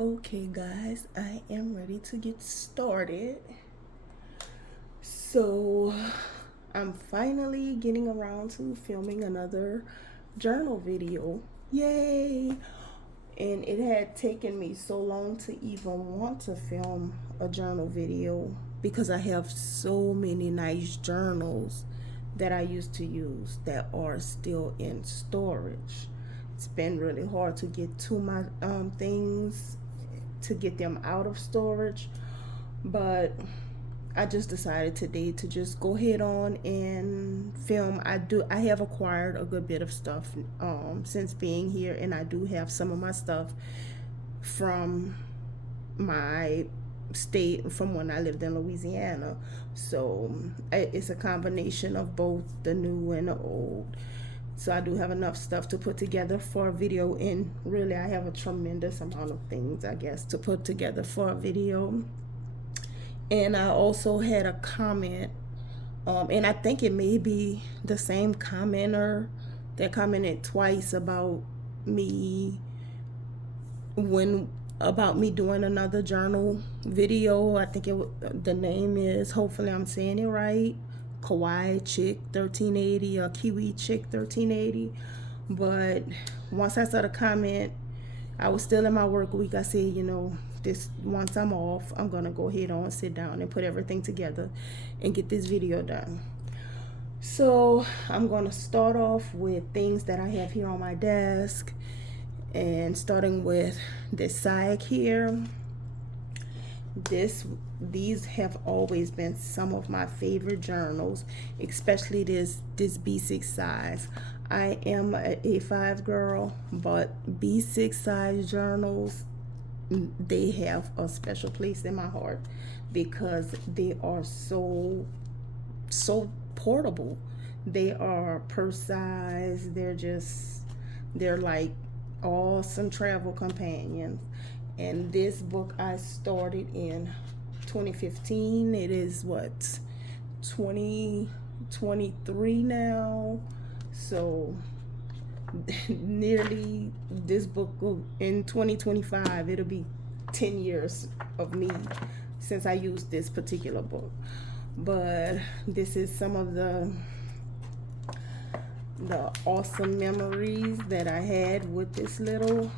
Okay, guys, I am ready to get started. So, I'm finally getting around to filming another journal video. Yay! And it had taken me so long to even want to film a journal video because I have so many nice journals that I used to use that are still in storage. It's been really hard to get to my things, to get them out of storage, but I just decided today to just go ahead on and film. I have acquired a good bit of stuff since being here, and I do have some of my stuff from my state from when I lived in Louisiana. So it's a combination of both the new and the old. So I do have enough stuff to put together for a video, and really I have a tremendous amount of things, I guess, to put together for a video. And I also had a comment, and I think it may be the same commenter that commented twice about me when about me doing another journal video. I think the name is, hopefully I'm saying it right, Kawaii Chick 1380 or Kiwi Chick 1380. But once I saw the comment, I was still in my work week. I said, this once I'm off, I'm gonna go ahead on, sit down and put everything together and get this video done. So I'm gonna start off with things that I have here on my desk, and starting with this side here. These have always been some of my favorite journals, especially this B6 size. I am an A5 girl, but B6 size journals, they have a special place in my heart because they are so portable. They are purse size. They're like awesome travel companions. And this book I started in 2015. It is what, 2023 now. So nearly, this book in 2025, it'll be 10 years of me since I used this particular book. But this is some of the awesome memories that I had with this little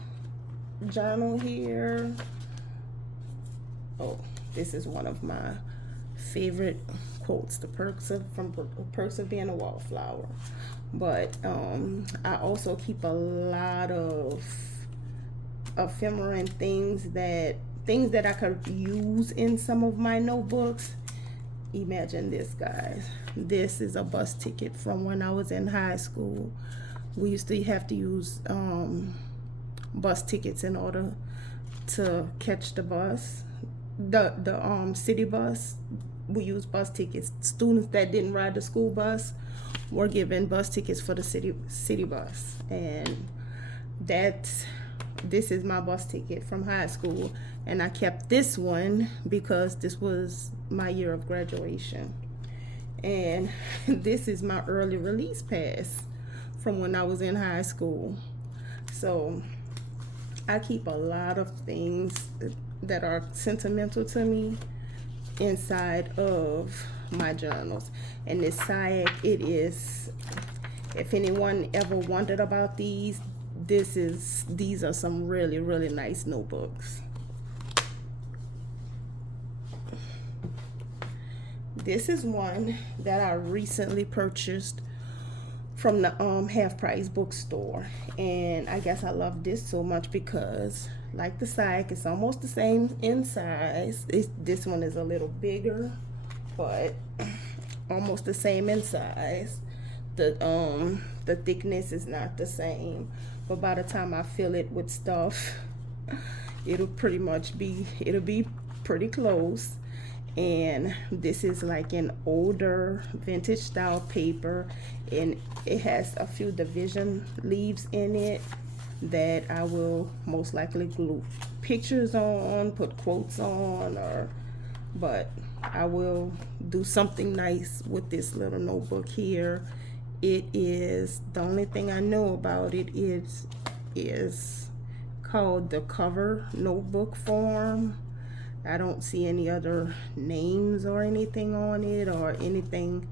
journal here. Oh, this is one of my favorite quotes, the perks of being a wallflower. But I also keep a lot of ephemera and things that I could use in some of my notebooks. Imagine this, guys. This is a bus ticket from when I was in high school. We used to have to use bus tickets in order to catch the bus, the city bus. We used bus tickets. Students that didn't ride the school bus were given bus tickets for the city bus, and this is my bus ticket from high school, and I kept this one because this was my year of graduation. And this is my early release pass from when I was in high school. So I keep a lot of things that are sentimental to me inside of my journals. And this SIAC, it is, if anyone ever wondered about these are some really nice notebooks. This is one that I recently purchased from the Half Price bookstore, and I guess I love this so much because, like the SIAC, it's almost the same in size. This one is a little bigger, but almost the same in size. The thickness is not the same, but by the time I fill it with stuff, it'll be pretty close. And this is like an older vintage style paper, and it has a few division leaves in it that I will most likely glue pictures on, put quotes on, but I will do something nice with this little notebook here. It is, the only thing I know about it is called the Cover Notebook Form. I don't see any other names or anything on it or anything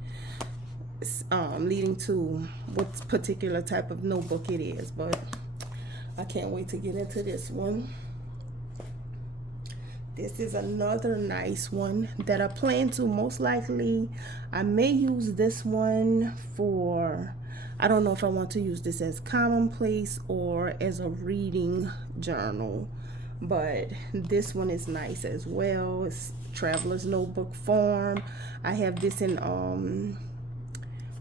leading to what particular type of notebook it is, but I can't wait to get into this one. This is another nice one that I plan to most likely, I may use this one for, I don't know if I want to use this as commonplace or as a reading journal, but this one is nice as well. It's traveler's notebook form. I have this in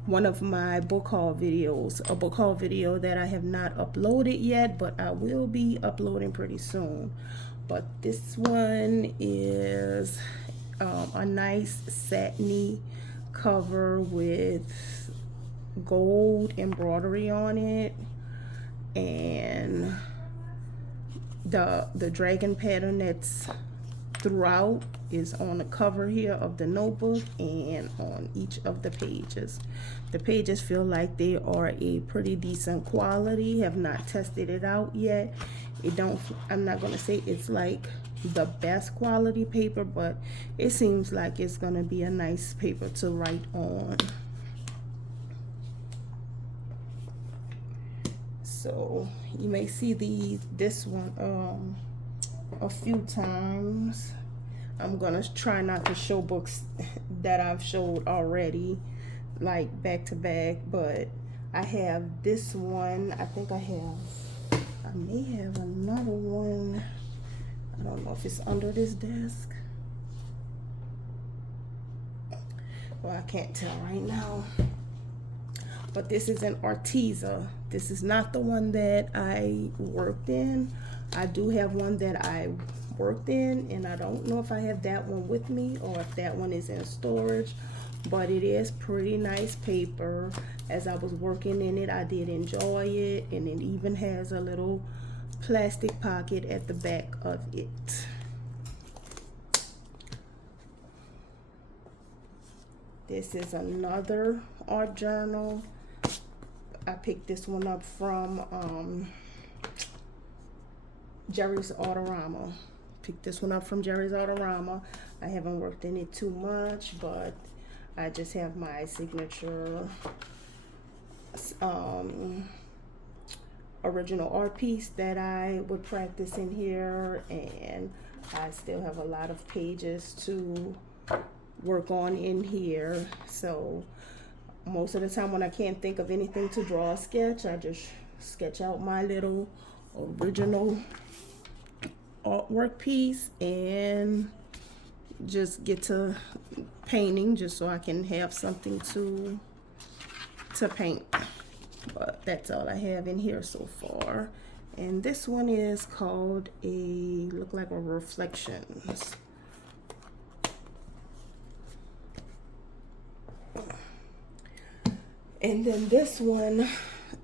one of my book haul videos, a book haul video that I have not uploaded yet, but I will be uploading pretty soon. But this one is a nice satiny cover with gold embroidery on it, and the dragon pattern that's throughout is on the cover here of the notebook and on each of the pages. The pages feel like they are a pretty decent quality. Have not tested it out yet. I'm not gonna say it's like the best quality paper, but it seems like it's gonna be a nice paper to write on. So you may see this one a few times. I'm gonna try not to show books that I've showed already, like back to back, but I have this one. I think I may have another one. I don't know if it's under this desk. Well, I can't tell right now. But this is an Arteza. This is not the one that I worked in. I do have one that I worked in, and I don't know if I have that one with me or if that one is in storage, but it is pretty nice paper. As I was working in it, I did enjoy it, and it even has a little plastic pocket at the back of it. This is another art journal. I picked this one up from Jerry's Autorama. Picked this one up from Jerry's Autorama. I haven't worked in it too much, but I just have my signature original art piece that I would practice in here, and I still have a lot of pages to work on in here. So most of the time when I can't think of anything to draw a sketch, I just sketch out my little original artwork piece and just get to painting, just so I can have something to paint. But that's all I have in here so far. And this one is called look like a Reflections. And then this one,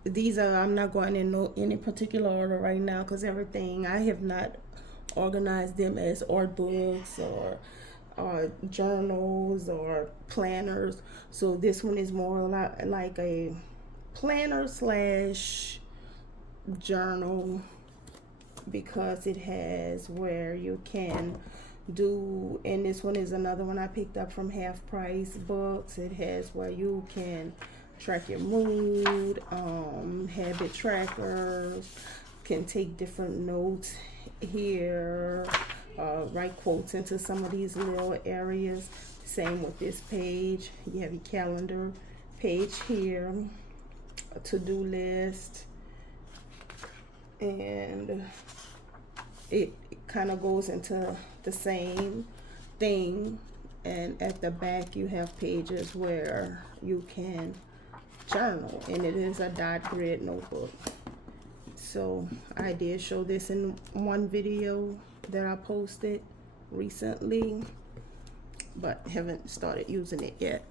these are, I'm not going in any particular order right now, because everything, I have not organized them as art books or journals or planners. So this one is more like a planner slash journal, because it has where you can do, and this one is another one I picked up from Half Price Books. It has where you can track your mood, habit trackers, can take different notes here, write quotes into some of these little areas. Same with this page. You have your calendar page here, a to-do list, and it kind of goes into the same thing. And at the back you have pages where you can journal, and it is a dot grid notebook. So I did show this in one video that I posted recently, but haven't started using it yet.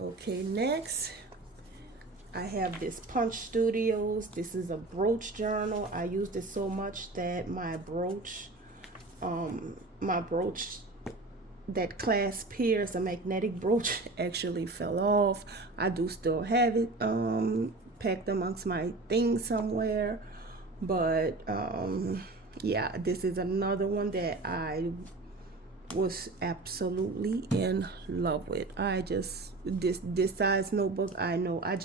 Okay, next I have this Punch Studios. This is a brooch journal. I used it so much that my brooch that clasp here is a magnetic brooch, actually fell off. I do still have it packed amongst my things somewhere. But yeah, this is another one that I was absolutely in love with. I just, this size notebook, I know I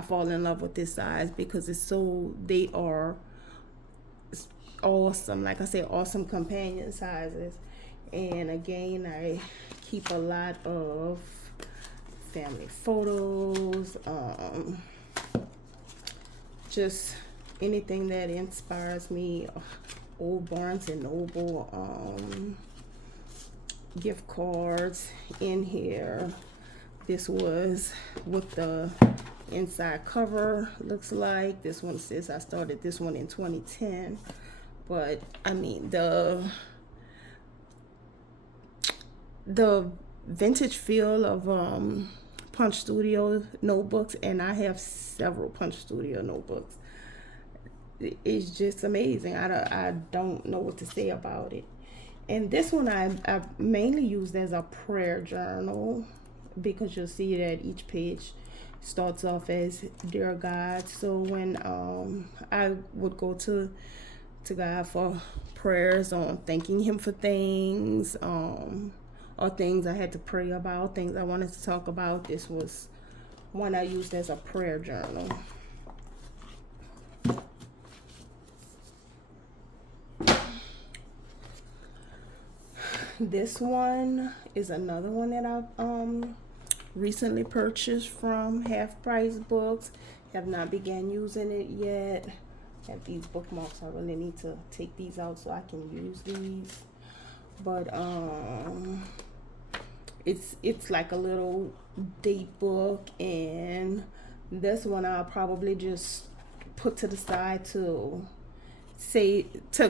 fall in love with this size because it's so, they are awesome. Like I said, awesome companion sizes. And again, I keep a lot of family photos, just anything that inspires me. Old Barnes and Noble gift cards in here. This was what the inside cover looks like. This one says I started this one in 2010, but I mean the vintage feel of Punch Studio notebooks, and I have several Punch Studio notebooks. It's just amazing. I don't know what to say about it. And this one I mainly used as a prayer journal, because you'll see that each page starts off as Dear God. So when I would go to God for prayers on thanking him for things, or things I had to pray about, things I wanted to talk about, this was one I used as a prayer journal. This one is another one that I've recently purchased from Half Price Books. Have not began using it yet. Have these bookmarks. I really need to take these out so I can use these. But it's like a little date book, and this one I'll probably just put to the side to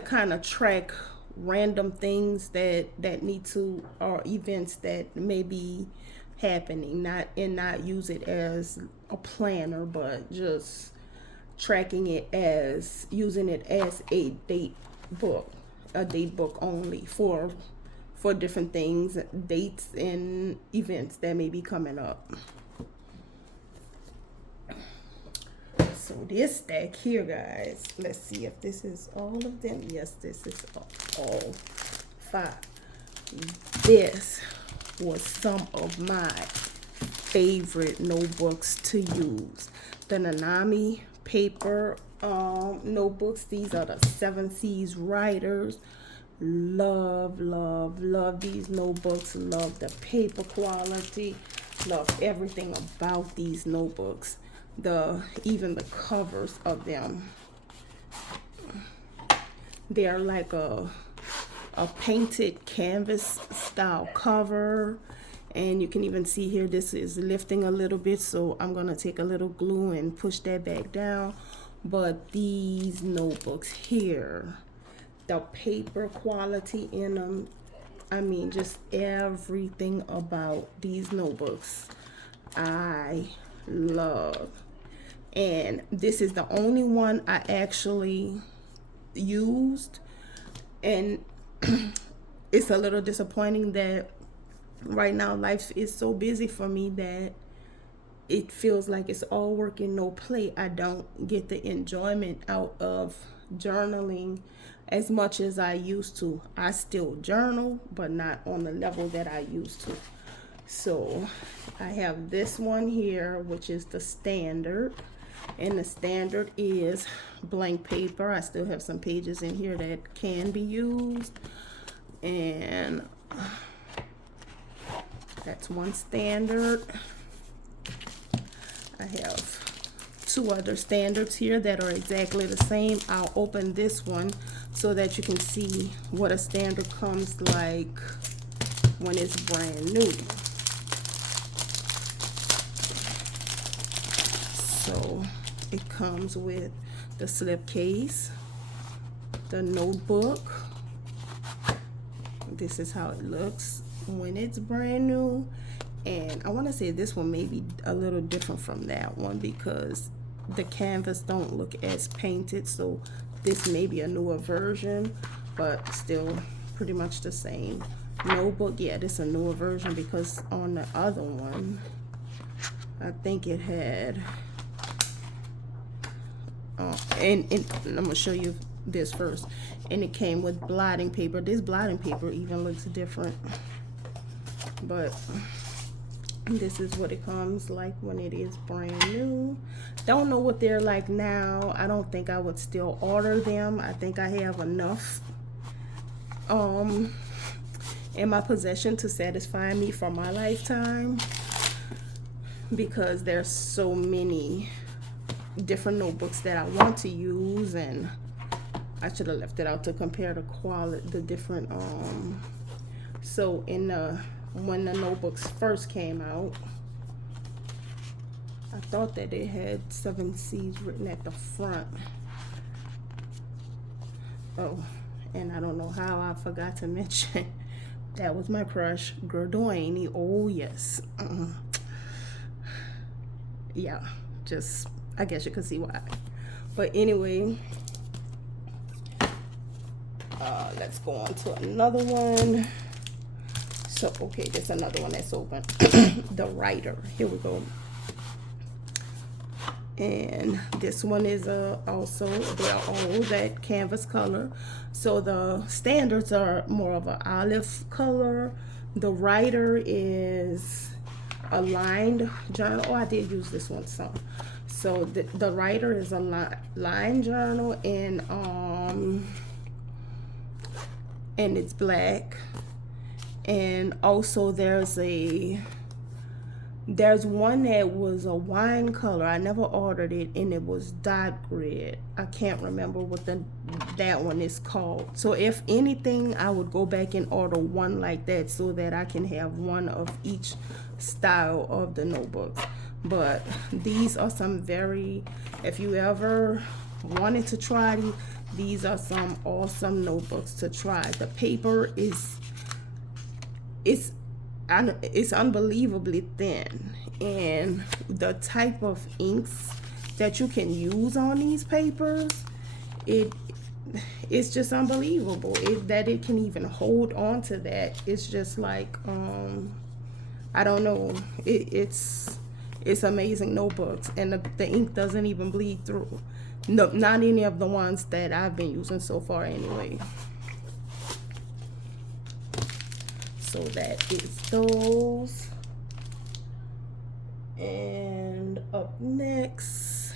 kind of track random things that need to, or events that may be happening, not use it as a planner, but just tracking it as, using it as a date book only for different things, dates and events that may be coming up. So this stack here, guys, let's see if this is all of them. Yes, this is all 5. This was some of my favorite notebooks to use. The Nanami paper notebooks. These are the 7 Seas Writers. Love these notebooks. Love the paper quality. Love everything about these notebooks. Even the covers of them, they're like a painted canvas style cover, and you can even see here this is lifting a little bit, so I'm gonna take a little glue and push that back down. But these notebooks here, the paper quality in them, I mean, just everything about these notebooks I love. And this is the only one I actually used, and it's a little disappointing that right now life is so busy for me that it feels like it's all work and no play. I don't get the enjoyment out of journaling as much as I used to. I still journal, but not on the level that I used to. So I have this one here, which is the standard. And the standard is blank paper. I still have some pages in here that can be used. And that's one standard. I have 2 other standards here that are exactly the same. I'll open this one so that you can see what a standard comes like when it's brand new. So it comes with the slip case, the notebook. This is how it looks when it's brand new. And I want to say this one may be a little different from that one because the canvas don't look as painted. So this may be a newer version, but still pretty much the same. Notebook, yeah, this is a newer version because on the other one, I think it had and I'm gonna show you this first. And it came with blotting paper. This blotting paper even looks different, but this is what it comes like when it is brand new. Don't know what they're like now. I don't think I would still order them. I think I have enough in my possession to satisfy me for my lifetime, because there's so many different notebooks that I want to use, and I should have left it out to compare the quality, the different so in the when the notebooks first came out, I thought that it had 7 C's written at the front. Oh, and I don't know how I forgot to mention that was my crush, Gerdouani. Oh yes. Yeah, just, I guess you can see why. But anyway, let's go on to another one. So, okay, there's another one that's open. The Writer. Here we go. And this one is also, they're all that canvas color. So the standards are more of an olive color. The Writer is a lined journal. Oh, I did use this one some. So the Writer is a lined journal, and it's black. And also there's one that was a wine color. I never ordered it, and it was dot grid. I can't remember what that one is called. So if anything, I would go back and order one like that so that I can have one of each style of the notebooks. But these are some very, if you ever wanted to try these are some awesome notebooks to try. The paper it's unbelievably thin, and the type of inks that you can use on these papers, it's just unbelievable. That it can even hold on to that. It's just like I don't know. It's amazing notebooks, and the ink doesn't even bleed through. No, not any of the ones that I've been using so far anyway. So that is those. And up next,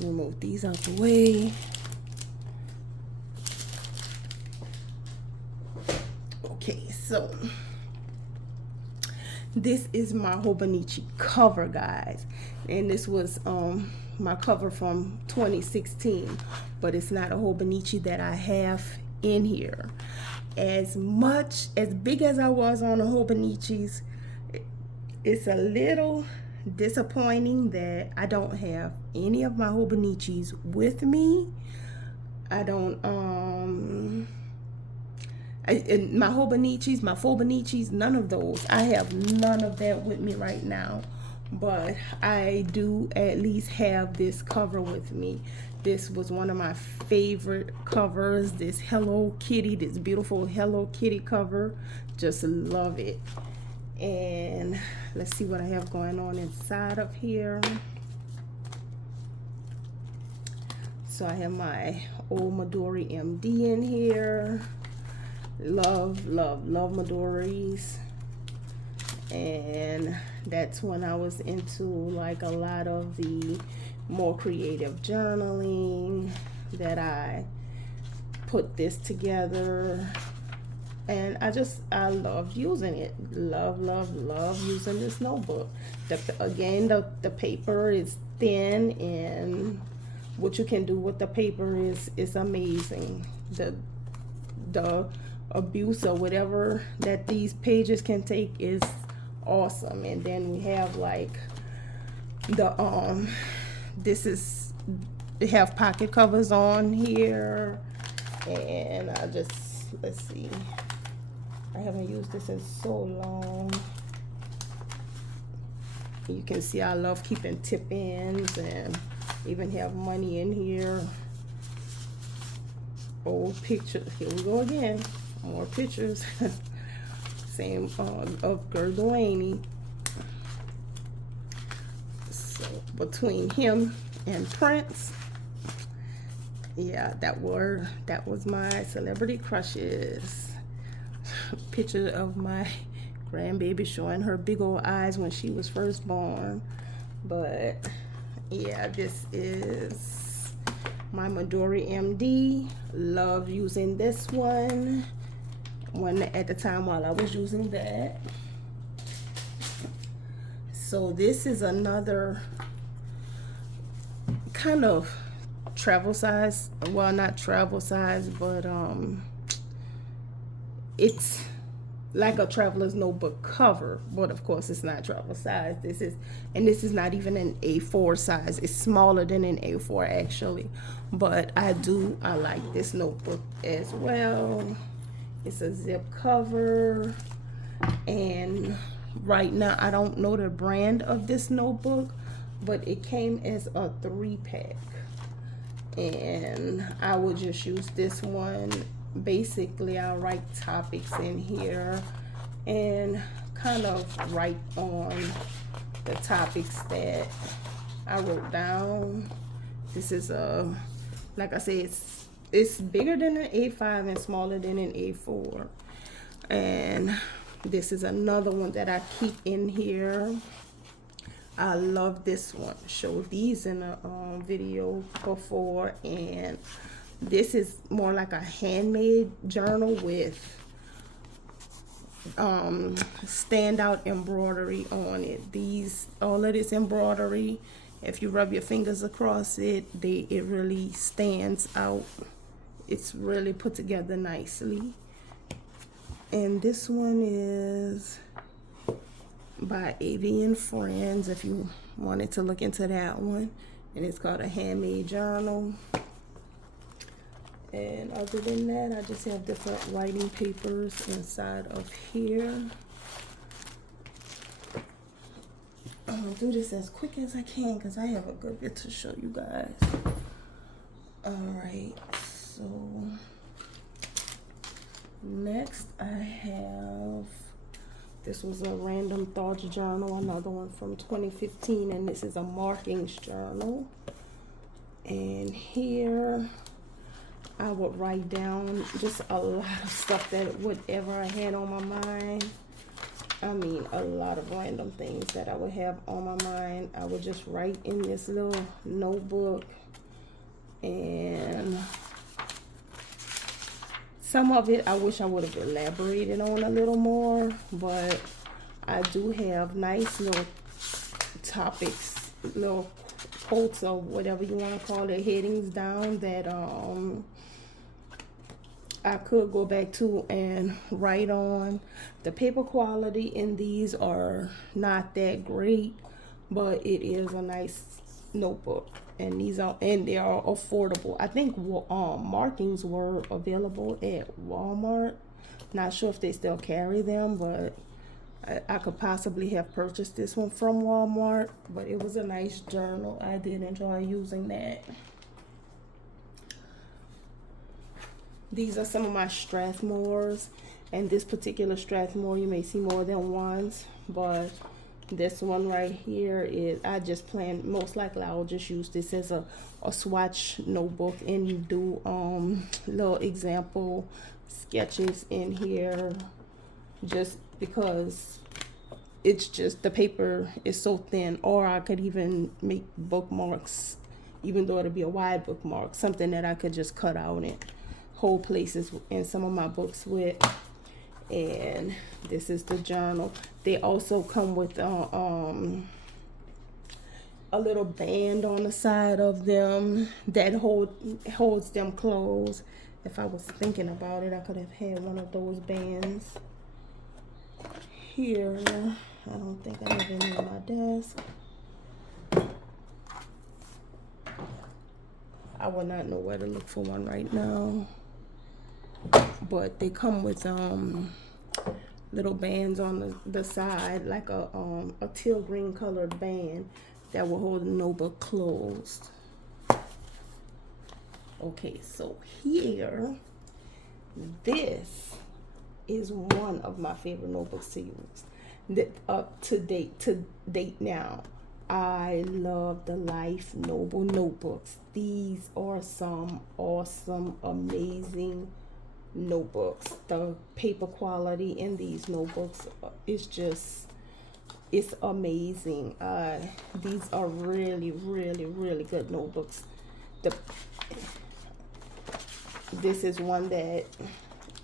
remove these out the way. Okay, so this is my Hobonichi cover, guys, and this was my cover from 2016, but it's not a Hobonichi that I have in here. As big as I was on the Hobonichis, it's a little disappointing that I don't have any of my Hobonichis with me. I don't my Hobonichis, my Fobonichis, none of those. I have none of that with me right now, but I do at least have this cover with me. This was one of my favorite covers, this Hello Kitty, this beautiful Hello Kitty cover. Just love it. And let's see what I have going on inside of here. So I have my old Midori MD in here. Love, love, love Midoris. And that's when I was into like a lot of the more creative journaling that I put this together. And I loved using it. Love, love, love using this notebook. Again, the paper is thin, and what you can do with the paper is amazing. The abuse or whatever that these pages can take is awesome. And then we have like the they have pocket covers on here, and let's see, I haven't used this in so long. You can see I love keeping tip ins, and even have money in here. Old pictures. Here we go again. More pictures. Same of Gerdouani. So between him and Prince. Yeah, that was my celebrity crushes. Picture of my grandbaby showing her big old eyes when she was first born. But yeah, this is my Midori MD. Love using this one at the time while I was using that. So this is another kind of travel size, well, not travel size, but it's like a traveler's notebook cover, but of course it's not travel size. This is not even an A4 size. It's smaller than an A4 actually, but I like this notebook as well. It's a zip cover, and right now I don't know the brand of this notebook, but it came as a 3-pack, and I would just use this one. Basically, I'll write topics in here and kind of write on the topics that I wrote down. This is like I said, it's bigger than an A5 and smaller than an A4. And this is another one that I keep in here. I love this one. Showed these in a video before, and this is more like a handmade journal with standout embroidery on it. All of this embroidery, if you rub your fingers across it, it really stands out. It's really put together nicely. And this one is by Avian Friends, if you wanted to look into that one. And it's called a handmade journal. And other than that, I just have different writing papers inside of here. I'm gonna do this as quick as I can because I have a good bit to show you guys. Alright, so next I have, this was a Random Thoughts journal, another one from 2015, and this is a markings journal. And here I would write down just a lot of stuff that whatever I had on my mind. I mean, a lot of random things that I would have on my mind. I would just write in this little notebook, and some of it I wish I would have elaborated on a little more, but I do have nice little topics, little quotes or whatever you want to call it, headings down that I could go back to and write on. The paper quality in these are not that great, but it is a nice notebook, and they are affordable. I think markings were available at Walmart. Not sure if they still carry them, but I could possibly have purchased this one from Walmart. But it was a nice journal. I did enjoy using that. These are some of my Strathmores, and this particular Strathmore, you may see more than once, but this one right here is, I just plan, most likely I'll just use this as a swatch notebook and do little example sketches in here, just because it's just, the paper is so thin. Or I could even make bookmarks, even though it'll be a wide bookmark, something that I could just cut out and hold places in some of my books with. And this is the journal. They also come with a little band on the side of them that holds them closed. If I was thinking about it, I could have had one of those bands here. I don't think I have any on my desk. I would not know where to look for one right now, but they come with little bands on the side, like a teal green colored band that will hold the notebook closed. Okay, so here, this is one of my favorite notebooks to use. That up to date now. I love the Life Noble notebooks. These are some awesome, amazing notebooks. The paper quality in these notebooks is just, it's amazing. These are really, really, really good notebooks. This is one that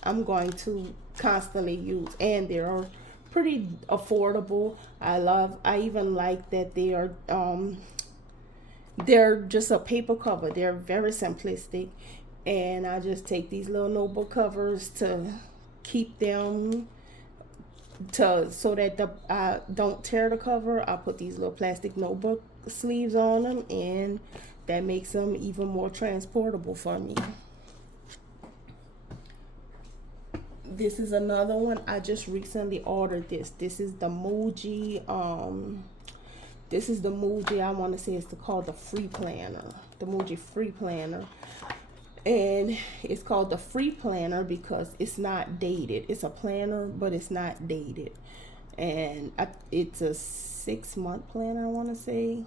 I'm going to constantly use, and they're pretty affordable. I even like that they're just a paper cover. They're very simplistic, and I just take these little notebook covers to keep them so that I don't tear the cover. I put these little plastic notebook sleeves on them, and that makes them even more transportable for me. This is another one. I just recently ordered this. This is the Muji. I want to say it's called the Free Planner. The Muji Free Planner. And it's called the Free Planner because it's not dated. It's a planner, but it's not dated. And it's a 6-month planner, I want to say.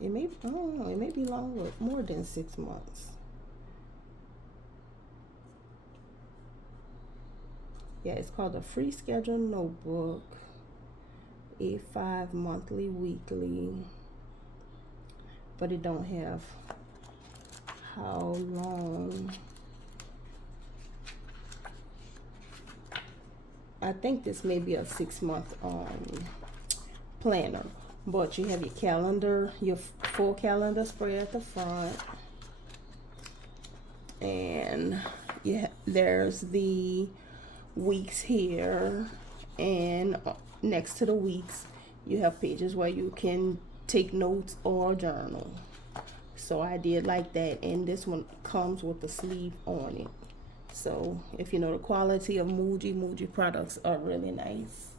I don't know, it may be longer, more than 6 months. Yeah, it's called the Free Schedule Notebook. A5 monthly, weekly. But it don't have how long. I think this may be a 6-month planner. But you have your calendar, your full calendar spread at the front. And yeah, there's the weeks here, and next to the weeks you have pages where you can take notes or journal. So I did like that, and this one comes with the sleeve on it. So if you know the quality of Muji products are really nice.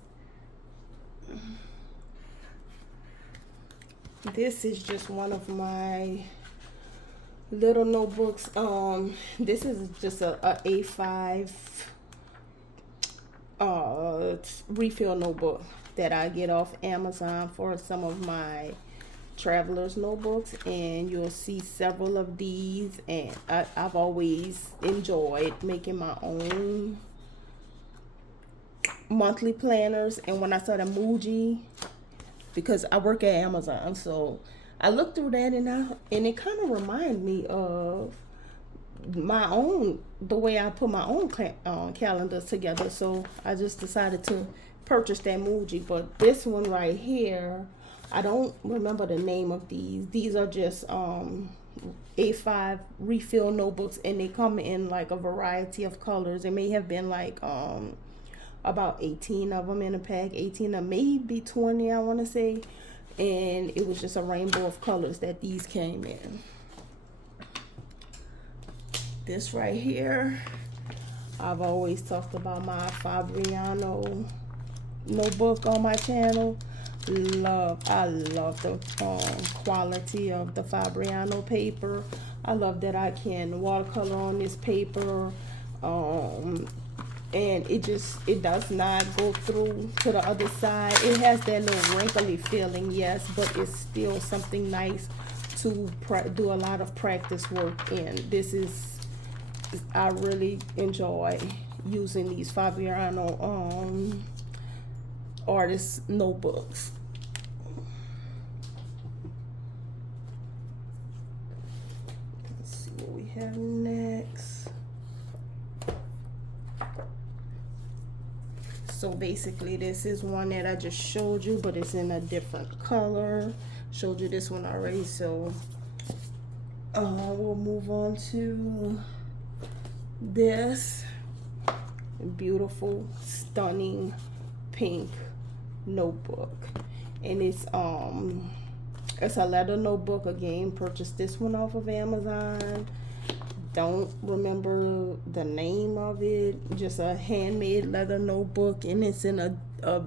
This is just one of my little notebooks. This is just a A5 refill notebook that I get off Amazon for some of my travelers notebooks, and you'll see several of these, and I've always enjoyed making my own monthly planners. And when I saw the Muji, because I work at Amazon, so I looked through that, and it kind of reminded me of my own, the way I put my own calendars together. So I just decided to purchase that Muji. But this one right here, I don't remember the name of these. These are just A5 refill notebooks, and they come in like a variety of colors. It may have been like about 18 of them in a pack, 18 or maybe 20, I want to say. And it was just a rainbow of colors that these came in. This right here, I've always talked about my Fabriano notebook on my channel. I love the quality of the Fabriano paper. I love that I can watercolor on this paper, and it does not go through to the other side. It has that little wrinkly feeling, yes, but it's still something nice to do a lot of practice work in. I really enjoy using these Fabriano artist notebooks. Let's see what we have next. So basically this is one that I just showed you, but it's in a different color. Showed you this one already, so we'll move on to this beautiful, stunning pink notebook. And it's a leather notebook. Again, purchased this one off of Amazon. Don't remember the name of it. Just a handmade leather notebook, and it's in a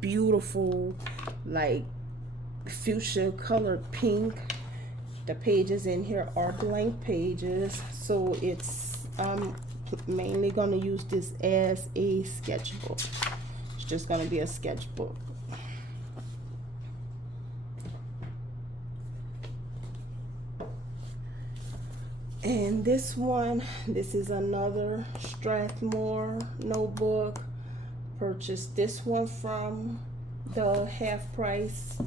beautiful, like, fuchsia colored pink. The pages in here are blank pages, so I'm mainly going to use this as a sketchbook. It's just going to be a sketchbook. And this one, this is another Strathmore notebook. Purchased this one from the Half Price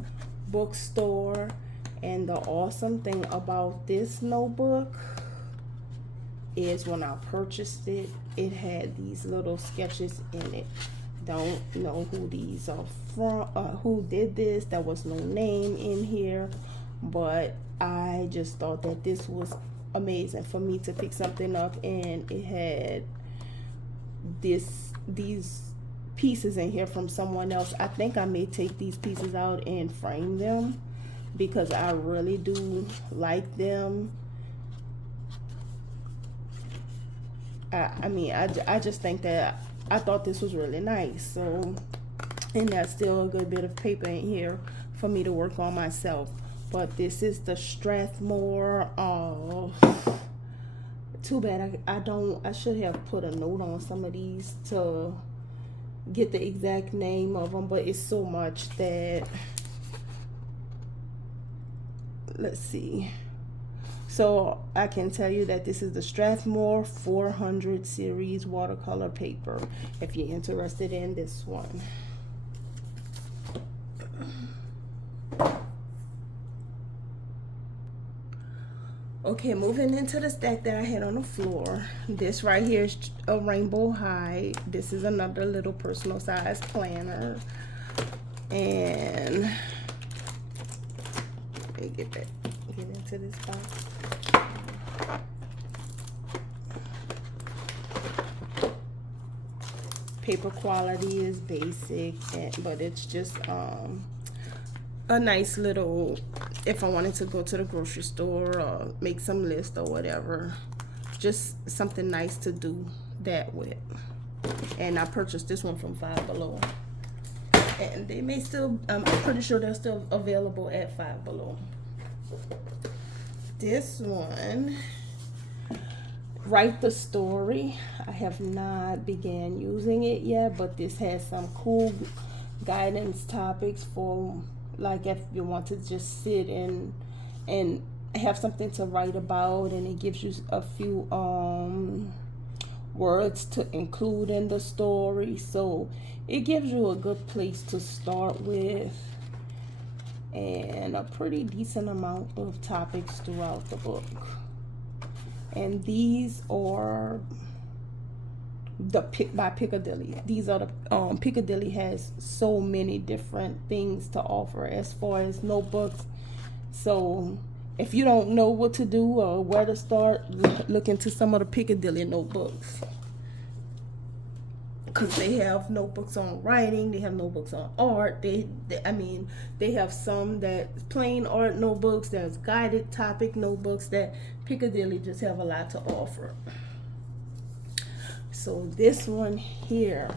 bookstore. And the awesome thing about this notebook is when I purchased it, it had these little sketches in it. Don't know who these are from, who did this. There was no name in here, but I just thought that this was amazing for me to pick something up, and it had these pieces in here from someone else. I think I may take these pieces out and frame them because I really do like them. I mean, I just think that I thought this was really nice. So, and there's still a good bit of paper in here for me to work on myself. But this is the Strathmore. Too bad I should have put a note on some of these to get the exact name of them, but it's so much that, let's see. So I can tell you that this is the Strathmore 400 series watercolor paper, if you're interested in this one. Okay, moving into the stack that I had on the floor. This right here is a Rainbow High. This is another little personal size planner. And let me get into this box. Paper quality is basic, but it's just a nice little, if I wanted to go to the grocery store or make some list or whatever, just something nice to do that with. And I purchased this one from Five Below, and they may still, I'm pretty sure they're still available at Five Below. This one, Write the Story. I have not began using it yet, but this has some cool guidance topics for, like, if you want to just sit and have something to write about, and it gives you a few words to include in the story. So it gives you a good place to start with, and a pretty decent amount of topics throughout the book. And these are by Piccadilly. These are the Piccadilly has so many different things to offer as far as notebooks. So if you don't know what to do or where to start, look into some of the Piccadilly notebooks, because they have notebooks on writing, they have notebooks on art. I mean, they have some that plain art notebooks. There's guided topic notebooks. That Piccadilly just have a lot to offer. So this one here,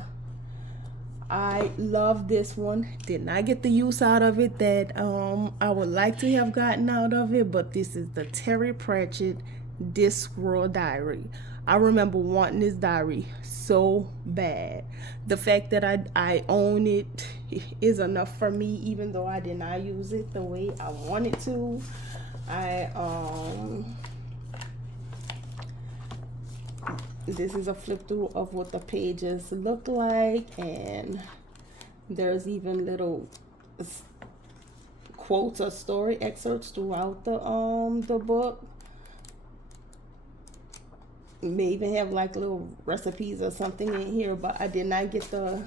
I love this one. Did not get the use out of it that I would like to have gotten out of it, but this is the Terry Pratchett Discworld Diary. I remember wanting this diary so bad. The fact that I own it is enough for me, even though I did not use it the way I wanted to. This is a flip through of what the pages look like, and there's even little quotes or story excerpts throughout the book. May even have like little recipes or something in here, but I did not get the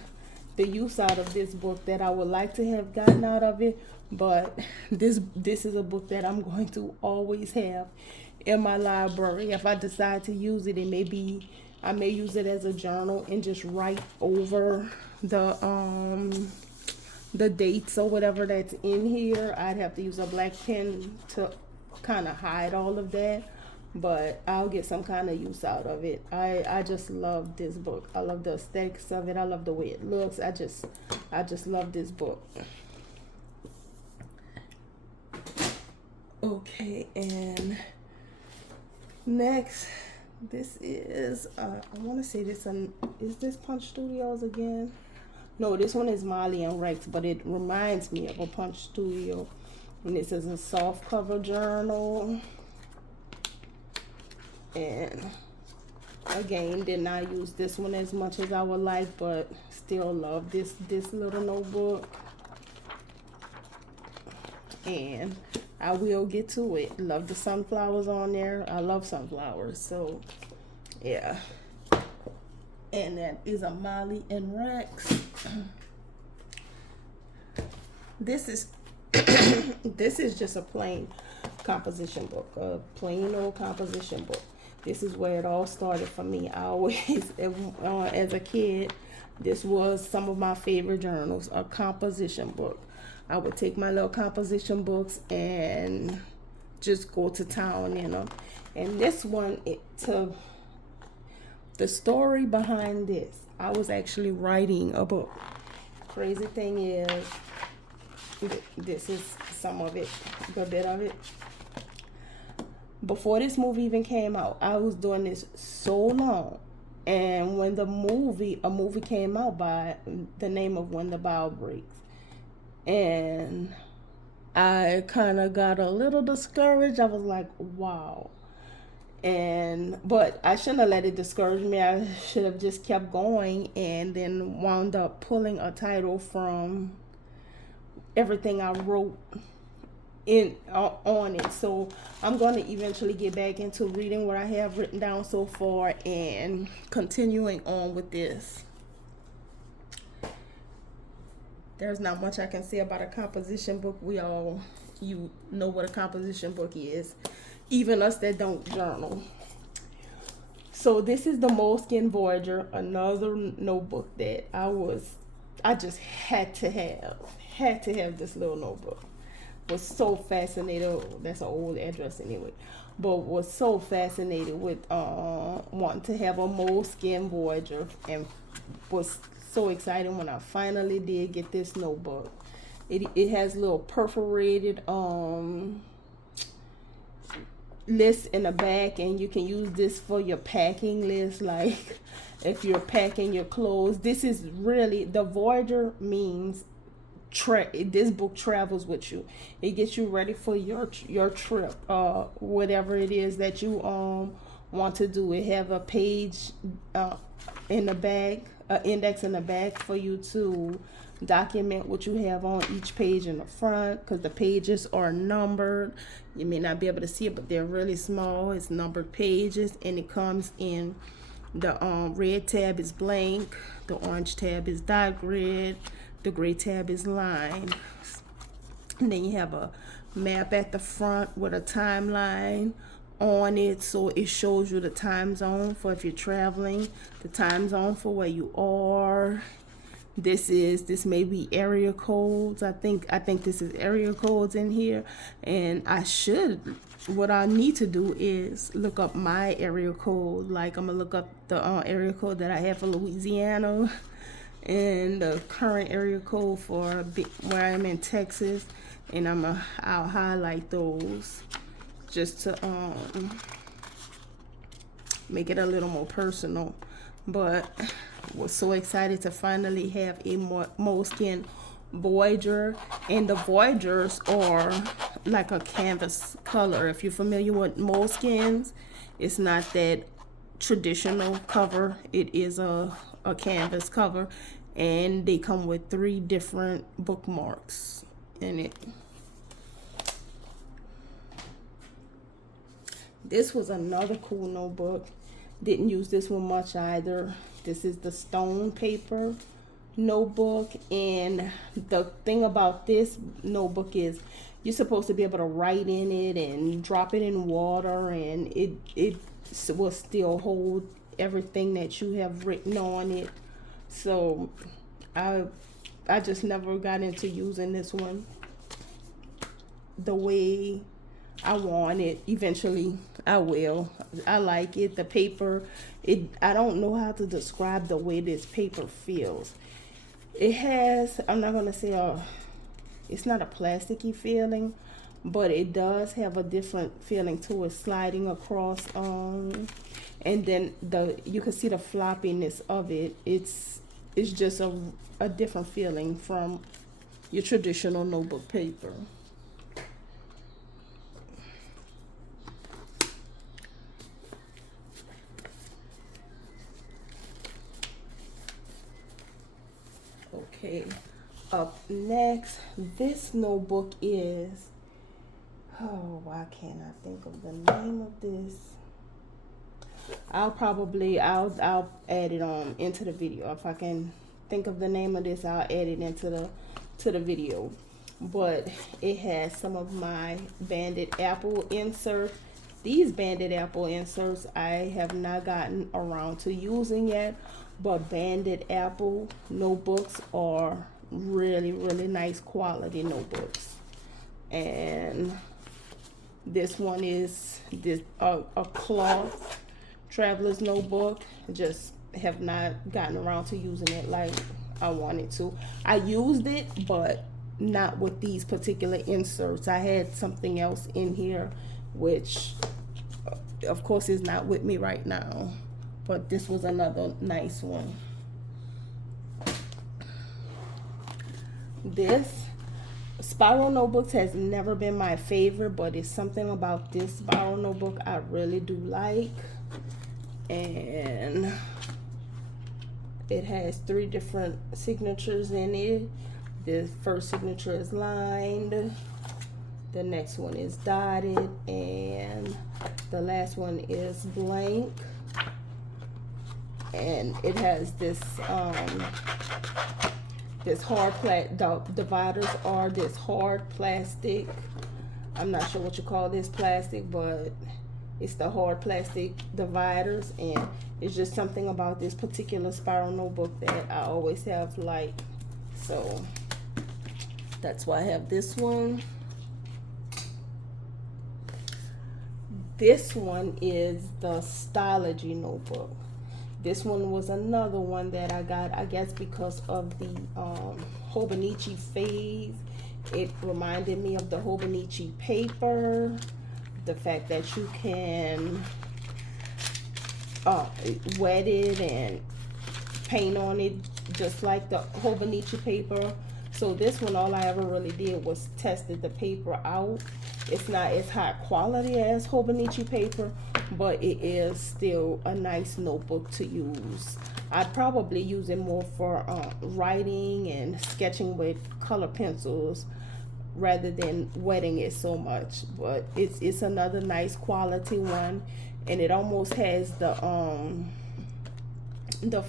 use out of this book that I would like to have gotten out of it. But this is a book that I'm going to always have in my library. If I decide to use it, I may use it as a journal and just write over the dates or whatever that's in here. I'd have to use a black pen to kind of hide all of that, but I'll get some kind of use out of it. I just love this book. I love the aesthetics of it. I love the way it looks. I just love this book. Okay, and next, this is I want to say this is this Punch Studios again? No, this one is Molly and Rex, but it reminds me of a Punch Studio. And this is a soft cover journal. And again, did not use this one as much as I would like, but still love this little notebook. And I will get to it. Love the sunflowers on there. I love sunflowers, so yeah. And that is a Molly and Rex. This is this is just a plain composition book, a plain old composition book. This is where it all started for me. I always, as a kid, this was some of my favorite journals, a composition book. I would take my little composition books and just go to town in them. And this one, the story behind this, I was actually writing a book. Crazy thing is, this is some of it, a bit of it. Before this movie even came out, I was doing this so long. And when a movie came out by the name of When the Bough Breaks. And I kind of got a little discouraged. I was like, wow. But I shouldn't have let it discourage me. I should have just kept going, and then wound up pulling a title from everything I wrote on it. So I'm going to eventually get back into reading what I have written down so far and continuing on with this. There's not much I can say about a composition book. You know what a composition book is, even us that don't journal. So this is the Moleskine Voyager, another notebook that I just had to have this little notebook. Was so fascinated. That's an old address anyway, but was so fascinated with wanting to have a Moleskine Voyager, and was so excited when I finally did get this notebook. It has little perforated lists in the back, and you can use this for your packing list, like if you're packing your clothes. This is really, the Voyager means this book travels with you. It gets you ready for your trip, whatever it is that you want to do. It have a page in the back, index in the back for you to document what you have on each page in the front, because the pages are numbered. You may not be able to see it, but they're really small. It's numbered pages, and it comes in the red tab is blank, the orange tab is dot grid, the gray tab is line. And then you have a map at the front with a timeline on it, so it shows you the time zone for if you're traveling, the time zone for where you are. This may be area codes. I think this is area codes in here, and what I need to do is look up my area code. Like, I'm gonna look up the area code that I have for Louisiana, and the current area code for where I'm in Texas, and I'll highlight those just to make it a little more personal. But was so excited to finally have a Moleskine Voyager, and the Voyagers are like a canvas color. If you're familiar with Moleskines, it's not that traditional cover. It is a canvas cover, and they come with 3 different bookmarks in it. This was another cool notebook. Didn't use this one much either. This is the Stone Paper notebook, and the thing about this notebook is you're supposed to be able to write in it and drop it in water, and it will still hold everything that you have written on it. So I just never got into using this one the way I want it. Eventually I will. I like it. The paper, I don't know how to describe the way this paper feels. It has, I'm not gonna say it's not a plasticky feeling, but it does have a different feeling to it, sliding across. And then you can see the floppiness of it. It's just a different feeling from your traditional notebook paper. Okay, up next, this notebook is, oh, why can't I think of the name of this? I'll add it on into the video. If I can think of the name of this, I'll add it into the video. But it has some of my Banded Apple inserts. These Banded Apple inserts I have not gotten around to using yet, but Banded Apple notebooks are really, really nice quality notebooks. And this one is a cloth traveler's notebook. Just have not gotten around to using it like I wanted to. I used it, but not with these particular inserts. I had something else in here, which of course is not with me right now, but this was another nice one. This spiral notebooks has never been my favorite, but it's something about this spiral notebook I really do like. And it has 3 different signatures in it. The first signature is lined, the next one is dotted, and the last one is blank. And it has this this hard dividers are this hard plastic. I'm not sure what you call this plastic, but it's the hard plastic dividers. And it's just something about this particular spiral notebook that I always have liked. So that's why I have this one. This one is the Stylogy notebook. This one was another one that I got, I guess, because of the Hobonichi phase. It reminded me of the Hobonichi paper. The fact that you can wet it and paint on it just like the Hobonichi paper. So this one, all I ever really did was tested the paper out. It's not as high quality as Hobonichi paper, but it is still a nice notebook to use. I'd probably use it more for writing and sketching with color pencils rather than wetting it so much. But it's another nice quality one, and it almost has the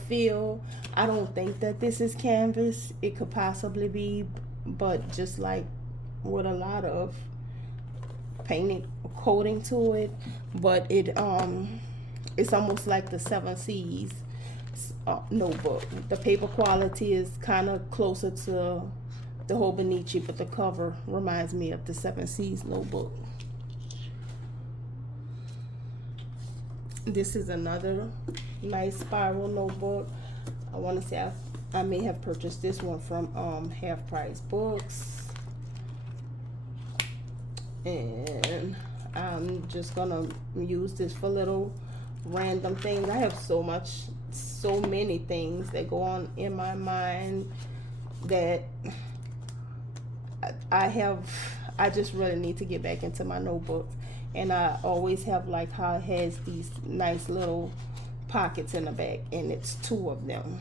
feel. I don't think that this is canvas. It could possibly be, but just like with a lot of painted coating to it, but it's almost like the 7 C's notebook. The paper quality is kind of closer to the Hobonichi, but the cover reminds me of the 7 C's notebook. This is another nice spiral notebook. I want to say I may have purchased this one from Half Price Books. And I'm just gonna use this for little random things. I have so many things that go on in my mind that I just really need to get back into my notebooks. And I always have like how it has these nice little pockets in the back, and it's 2 of them.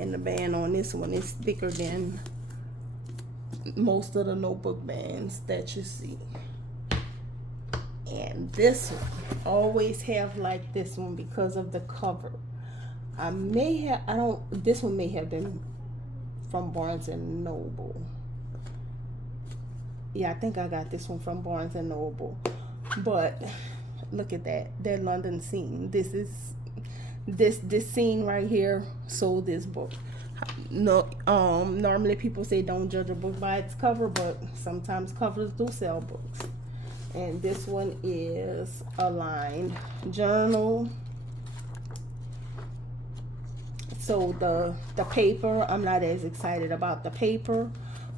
And the band on this one is thicker than most of the notebook bands that you see. And this one, always have like this one because of the cover. This one may have been from Barnes and Noble. Yeah, I think I got this one from Barnes and Noble. But look at that London scene. This scene right here sold this book. No, normally people say don't judge a book by its cover, but sometimes covers do sell books. And this one is a lined journal. So the paper, I'm not as excited about the paper,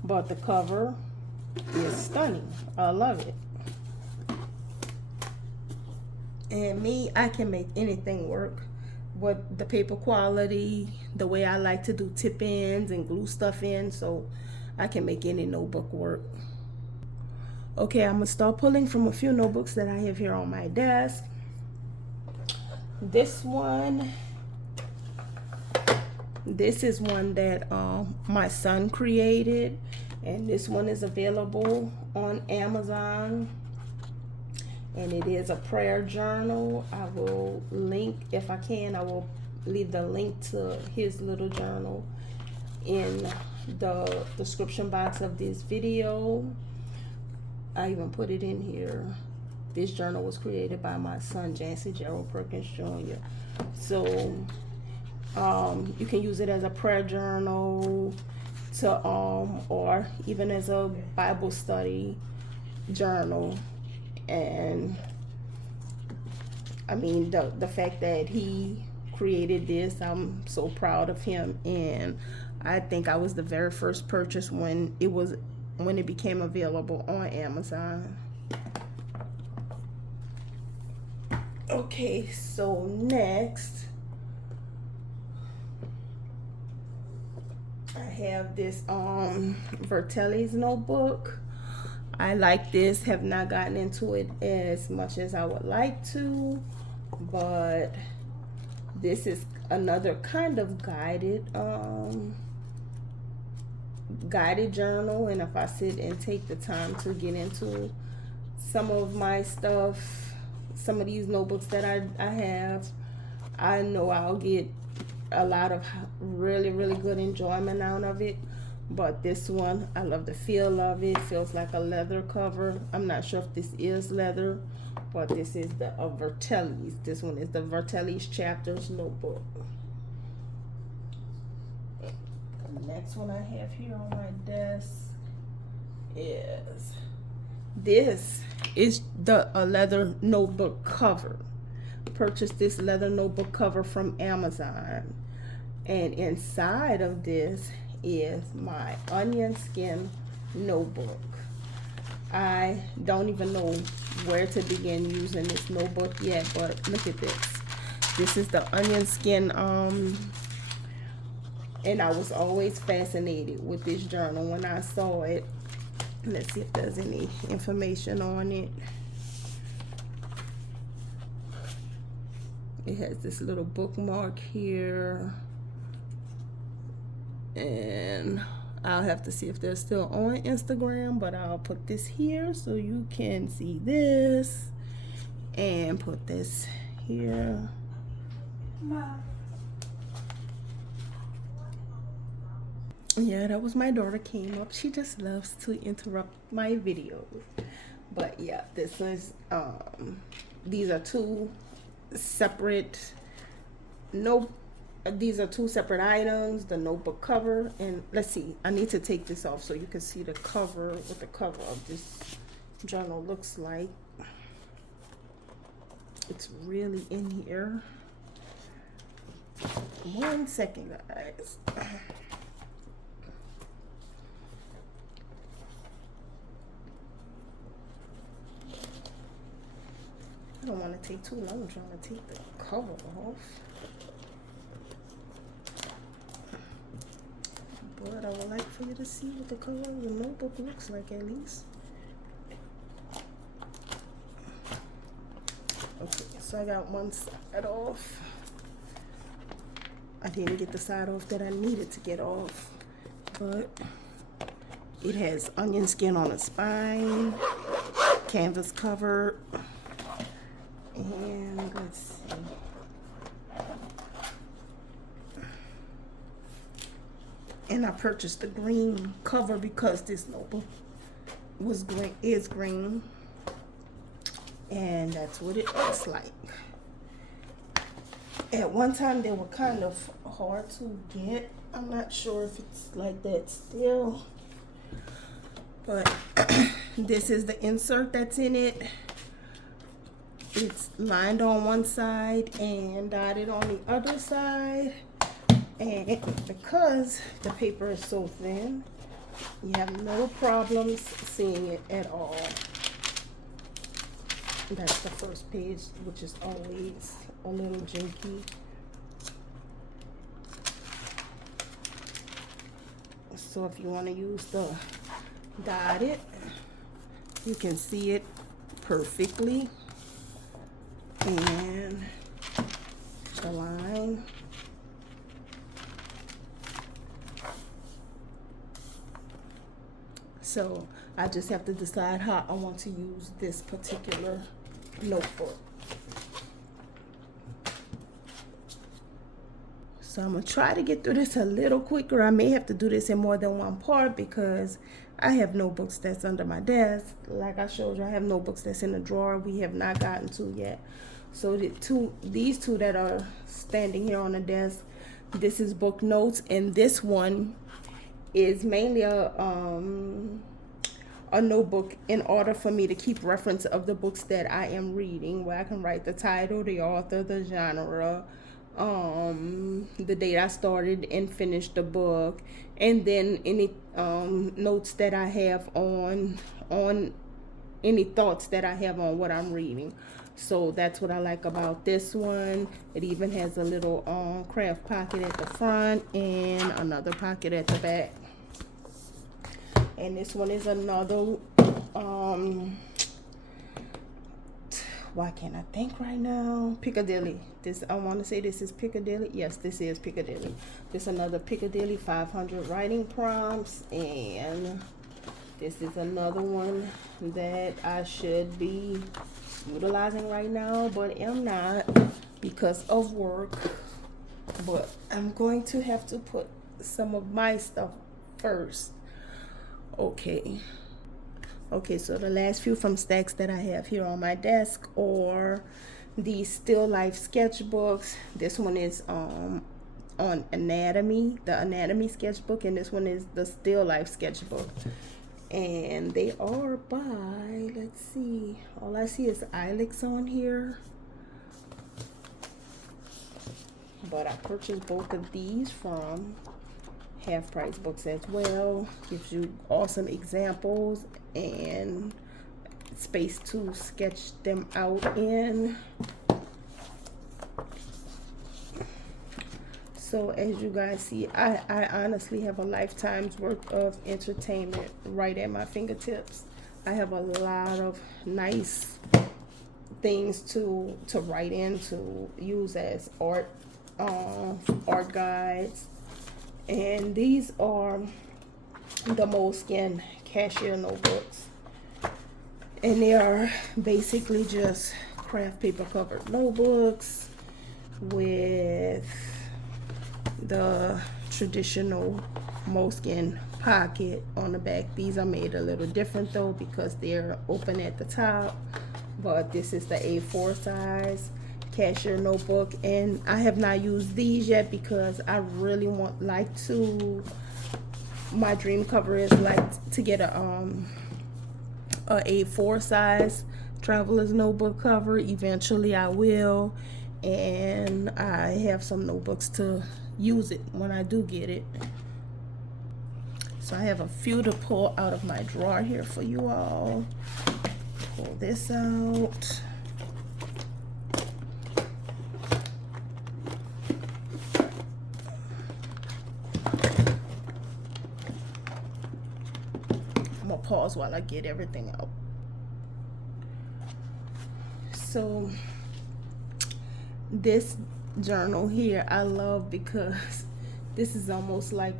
but the cover is stunning. I love it. And me, I can make anything work. What the paper quality, the way I like to do tip ends and glue stuff in, so I can make any notebook work. Okay, I'm gonna start pulling from a few notebooks that I have here on my desk. This one This is one that my son created, and this one is available on Amazon, and it is a prayer journal. I will link, if I can, I will leave the link to his little journal in the description box of this video. I even put it in here. This journal was created by my son, Jancy Gerald Perkins Jr. So you can use it as a prayer journal to or even as a Bible study journal. And I mean, the fact that he created this, I'm so proud of him. And I think I was the very first purchase when it became available on Amazon. Okay, so next I have this Vertellis notebook. I like this, have not gotten into it as much as I would like to, but this is another kind of guided journal. And if I sit and take the time to get into some of my stuff, some of these notebooks that I have, I know I'll get a lot of really good enjoyment out of it. But this one, I love the feel of it. Feels like a leather cover. I'm not sure if this is leather, but this is the Vertellis. This one is the Vertellis Chapters notebook. The next one I have here on my desk is a leather notebook cover. Purchased this leather notebook cover from Amazon, and inside of this is my onion skin notebook. I don't even know where to begin using this notebook yet, but look at this. This is the onion skin, and I was always fascinated with this journal when I saw it. Let's see if there's any information on it. It has this little bookmark here, and I'll have to see if they're still on Instagram, but I'll put this here so you can see this, and put this here. Yeah, that was my daughter came up. She just loves to interrupt my videos. But yeah, this is these are two separate items, the notebook cover. And let's see, I need to take this off so you can see the cover, what the cover of this journal looks like. It's really in here. 1 second, guys. I don't want to take too long trying to take the cover off. But I would like for you to see what the cover of the notebook looks like, at least. Okay, so I got one side off. I didn't get the side off that I needed to get off, but it has onion skin on the spine, canvas cover, and let's see. And I purchased the green cover because this notebook is green, and that's what it looks like. At one time they were kind of hard to get. I'm not sure if it's like that still, but this is the insert that's in it. It's lined on one side and dotted on the other side, and because the paper is so thin, you have no problems seeing it at all. That's the first page, which is always a little janky. So if you want to use the dotted, you can see it perfectly. And the line So I just have to decide how I want to use this particular notebook. So I'm gonna try to get through this a little quicker. I may have to do this in more than one part because I have notebooks that's under my desk. Like I showed you, I have notebooks that's in the drawer we have not gotten to yet. So these two that are standing here on the desk, this is book notes, and this one is mainly a notebook in order for me to keep reference of the books that I am reading, where I can write the title, the author, the genre, the date I started and finished the book, and then any notes that I have on any thoughts that I have on what I'm reading. So that's what I like about this one. It even has a little craft pocket at the front and another pocket at the back. And this one is another why can't I think right now? Piccadilly. This, I want to say this is Piccadilly. Yes, this is Piccadilly. This another Piccadilly 500 writing prompts, and this is another one that I should be utilizing right now, but am not because of work. But I'm going to have to put some of my stuff first. Okay, so the last few from stacks that I have here on my desk are the Still Life sketchbooks. This one is on anatomy, the anatomy sketchbook, and this one is the Still Life sketchbook. And they are by, let's see, all I see is Ilex on here. But I purchased both of these from Half Price Books as well. Gives you awesome examples and space to sketch them out in. So as you guys see, I honestly have a lifetime's worth of entertainment right at my fingertips. I have a lot of nice things to write in, to use as art guides. And these are the Moleskine cashier notebooks. And they are basically just craft paper covered notebooks with the traditional Moleskine pocket on the back. These are made a little different though because they're open at the top, but this is the A4 size cashier notebook, and I have not used these yet because I really my dream cover is like to get a A4 size traveler's notebook cover. Eventually I will, and I have some notebooks to use it when I do get it. So I have a few to pull out of my drawer here for you all. Pull this out. I'm gonna pause while I get everything out. So this journal here I love because this is almost like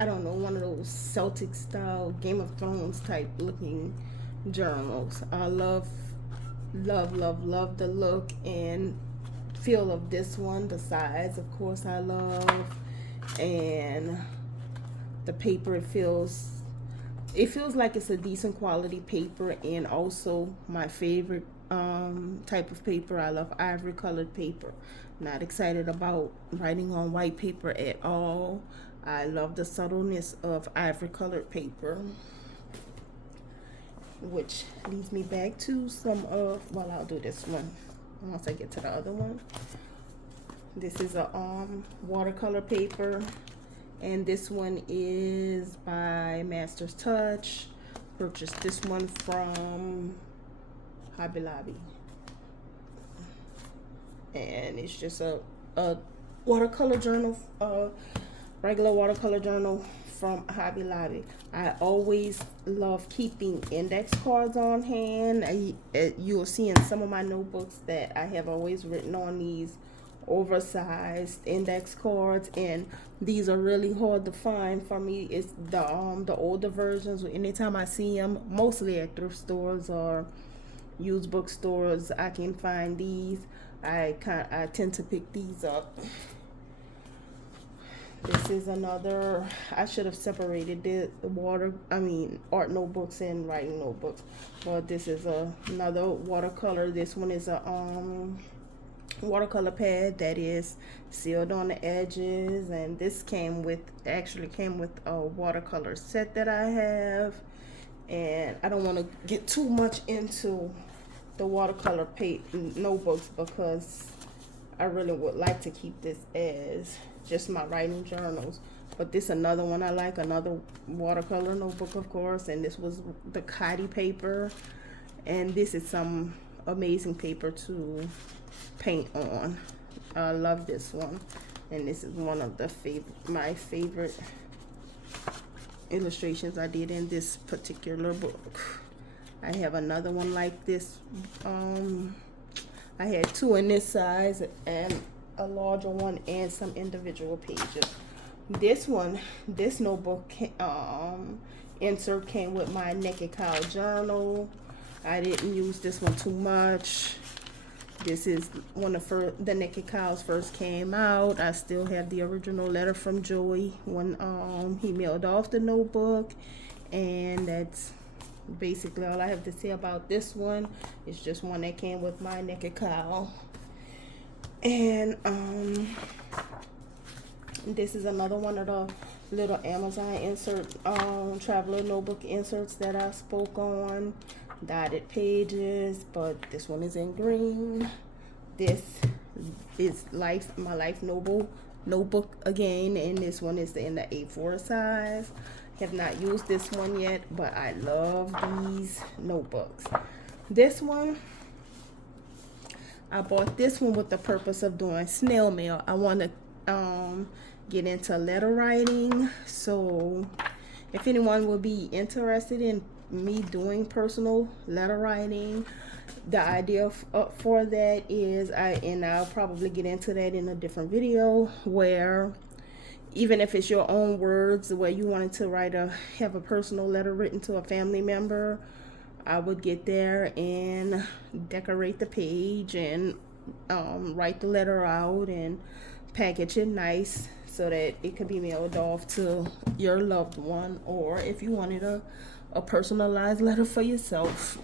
I don't know, one of those Celtic style Game of Thrones type looking journals. I love the look and feel of this one. The size, of course, I love, and the paper, it feels like it's a decent quality paper. And also my favorite type of paper, I love ivory colored paper. Not excited about writing on white paper at all. I love the subtleness of ivory colored paper, which leads me back to some of, well, I'll do this one once I get to the other one. This is a watercolor paper, and this one is by Master's Touch. Purchased this one from Hobby Lobby, and it's just a watercolor journal, regular watercolor journal from Hobby Lobby. I always love keeping index cards on hand. You'll see in some of my notebooks that I have always written on these oversized index cards, and these are really hard to find for me. It's the older versions. Anytime I see them, mostly at thrift stores or used bookstores, I can find these. I tend to pick these up. This is another, I should have separated the art notebooks and writing notebooks. But this is another watercolor. This one is a watercolor pad that is sealed on the edges, and this actually came with a watercolor set that I have. And I don't want to get too much into the watercolor notebooks because I really would like to keep this as just my writing journals. But this another one I like, another watercolor notebook, of course, and this was the Kati paper, and this is some amazing paper to paint on. I love this one, and this is one of the my favorite illustrations I did in this particular book. I have another one like this. I had two in this size and a larger one and some individual pages. This notebook insert came with my Naked Cow journal. I didn't use this one too much. This is one of the Naked Cows first came out. I still have the original letter from Joey when he mailed off the notebook, and that's basically all I have to say about this one. It's just one that came with my Naked Cow. And this is another one of the little Amazon traveler notebook inserts that I spoke on. Dotted pages, but this one is in green. This is my Life notebook again, and this one is in the A4 size. Have not used this one yet, but I love these notebooks. This one, I bought this one with the purpose of doing snail mail. I want to get into letter writing, so if anyone will be interested in me doing personal letter writing, the idea for that is I'll probably get into that in a different video, where even if it's your own words, where you wanted to have a personal letter written to a family member, I would get there and decorate the page and write the letter out and package it nice so that it could be mailed off to your loved one, or if you wanted a personalized letter for yourself.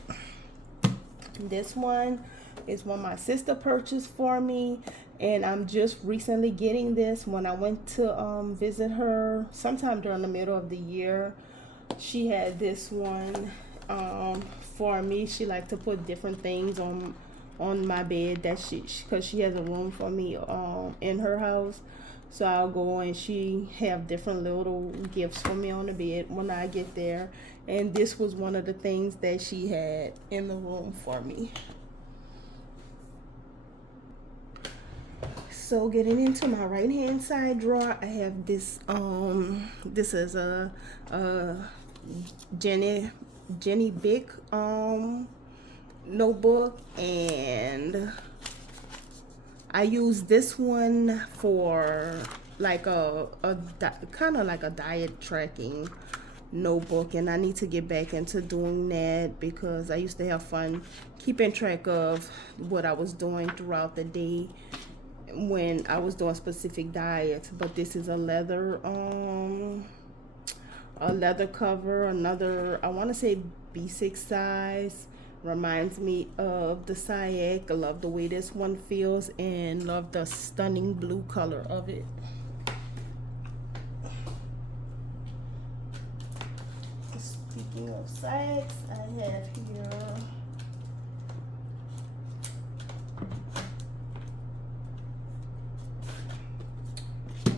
This one is one my sister purchased for me, and I'm just recently getting this. When I went to visit her sometime during the middle of the year, she had this one for me. She liked to put different things on my bed that because she has a room for me in her house. So I'll go and she have different little gifts for me on the bed when I get there. And this was one of the things that she had in the room for me. So getting into my right hand side drawer, I have this this is a Jenny Bick notebook, and I use this one for like a kind of like a diet tracking notebook, and I need to get back into doing that because I used to have fun keeping track of what I was doing throughout the day when I was doing specific diets. But this is a leather cover, another, I want to say B6 size. Reminds me of the Sayak. I love the way this one feels and love the stunning blue color of it. Speaking of Sayaks, I have here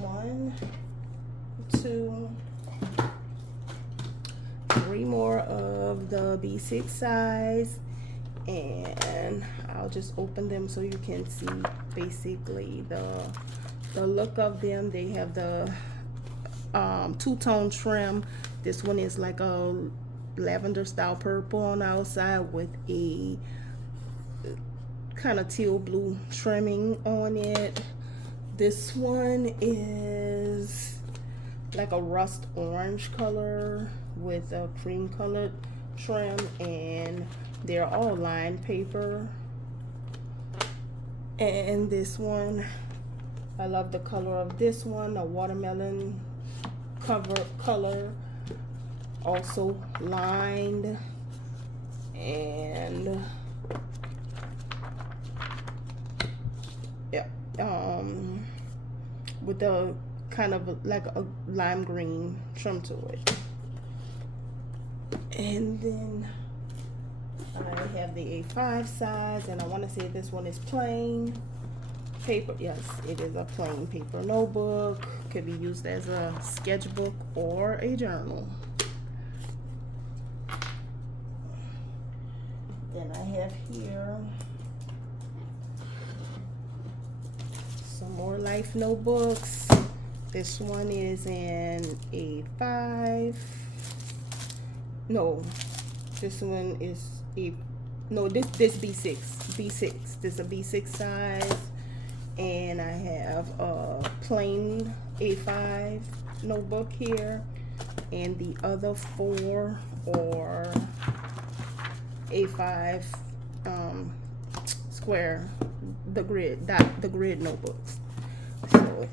one, two, three more of the B6 size, and I'll just open them so you can see basically the look of them. They have the two-tone trim. This one is like a lavender style purple on the outside with a kind of teal blue trimming on it. This one is like a rust orange color with a cream colored trim, and they're all lined paper. And this one, I love the color of this one, a watermelon color, also lined, and yeah, with a kind of like a lime green trim to it. And then I have the A5 size, and I want to say this one is plain paper. Yes, it is a plain paper notebook. Could be used as a sketchbook or a journal. Then I have here some more life notebooks. This one is in A5. No, this one is this B6. B6. This is a B6 size. And I have a plain A5 notebook here, and the other 4 are A5 square, the grid notebooks. So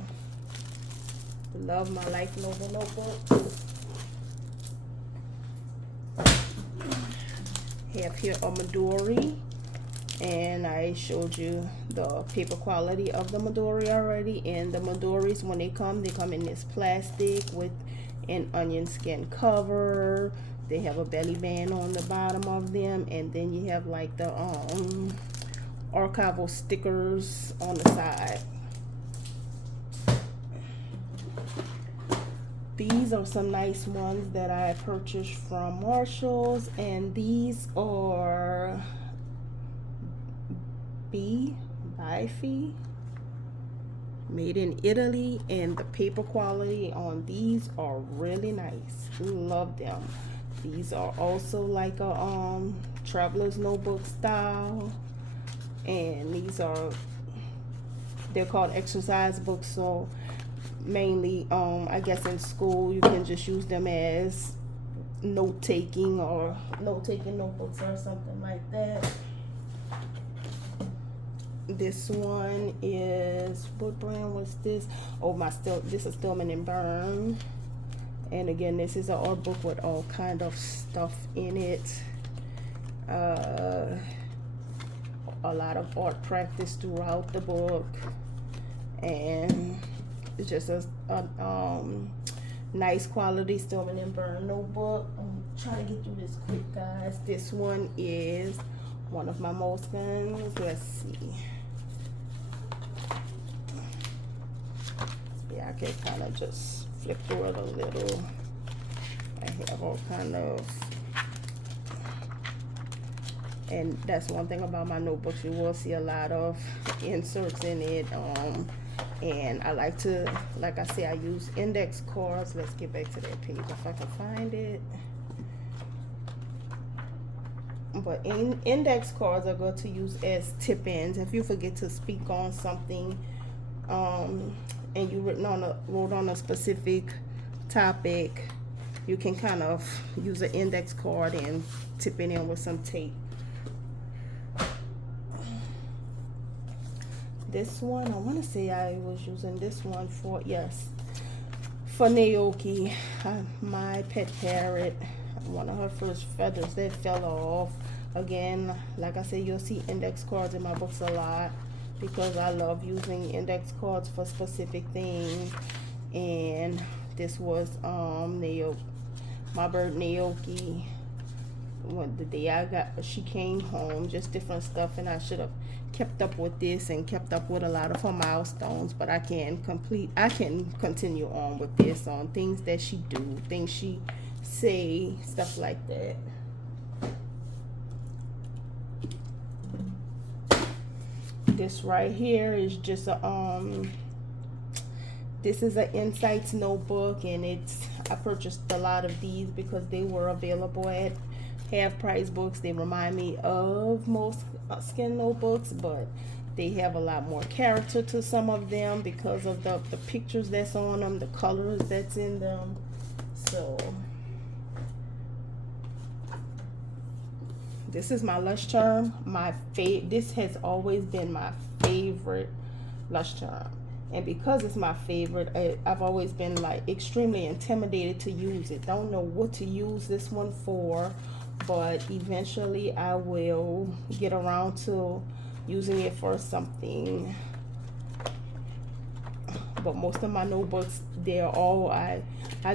love my Life Novel notebook. Have here a Midori, and I showed you the paper quality of the Midori already. And the Midoris, when they come in this plastic with an onion skin cover. They have a belly band on the bottom of them, and then you have like the archival stickers on the side. These are some nice ones that I purchased from Marshalls, and these are Bifi, made in Italy, and the paper quality on these are really nice. Love them. These are also like a traveler's notebook style, and they're called exercise books. So mainly I guess in school you can just use them as note-taking notebooks or something like that. This one is, what brand was this? Oh, this is Stillman and Birn. And again, this is an art book with all kind of stuff in it. A lot of art practice throughout the book, and it's just a nice quality Stillman and Birn notebook. I'm trying to get through this quick, guys. This one is one of my Moleskines. Let's see. Yeah, I can kind of just flip through it a little. I have all kind of, and that's one thing about my notebooks, you will see a lot of inserts in it. And I like to, like I say, I use index cards. Let's get back to that page if I can find it. But index cards are good to use as tip-ins. If you forget to speak on something, and you wrote on a specific topic, you can kind of use an index card and tip it in with some tape. This one, I want to say I was using this one for Naoki, my pet parrot. One of her first feathers that fell off. Again, like I said, you'll see index cards in my books a lot, because I love using index cards for specific things. And this was my bird Naoki. The day she came home, just different stuff, and I should have kept up with this and kept up with a lot of her milestones, but I can continue on with this on things that she do, things she say, stuff like that. This right here is just a this is an Insights notebook, and I purchased a lot of these because they were available at half price books. They remind me of most skin notebooks, but They have a lot more character to some of them because of the pictures that's on them, the colors that's in them. So this is my Lush Charm. This has always been my favorite Lush Charm. And because it's my favorite, I've always been like extremely intimidated to use it. Don't know what to use this one for, but eventually I will get around to using it for something. But most of my notebooks, they're all, I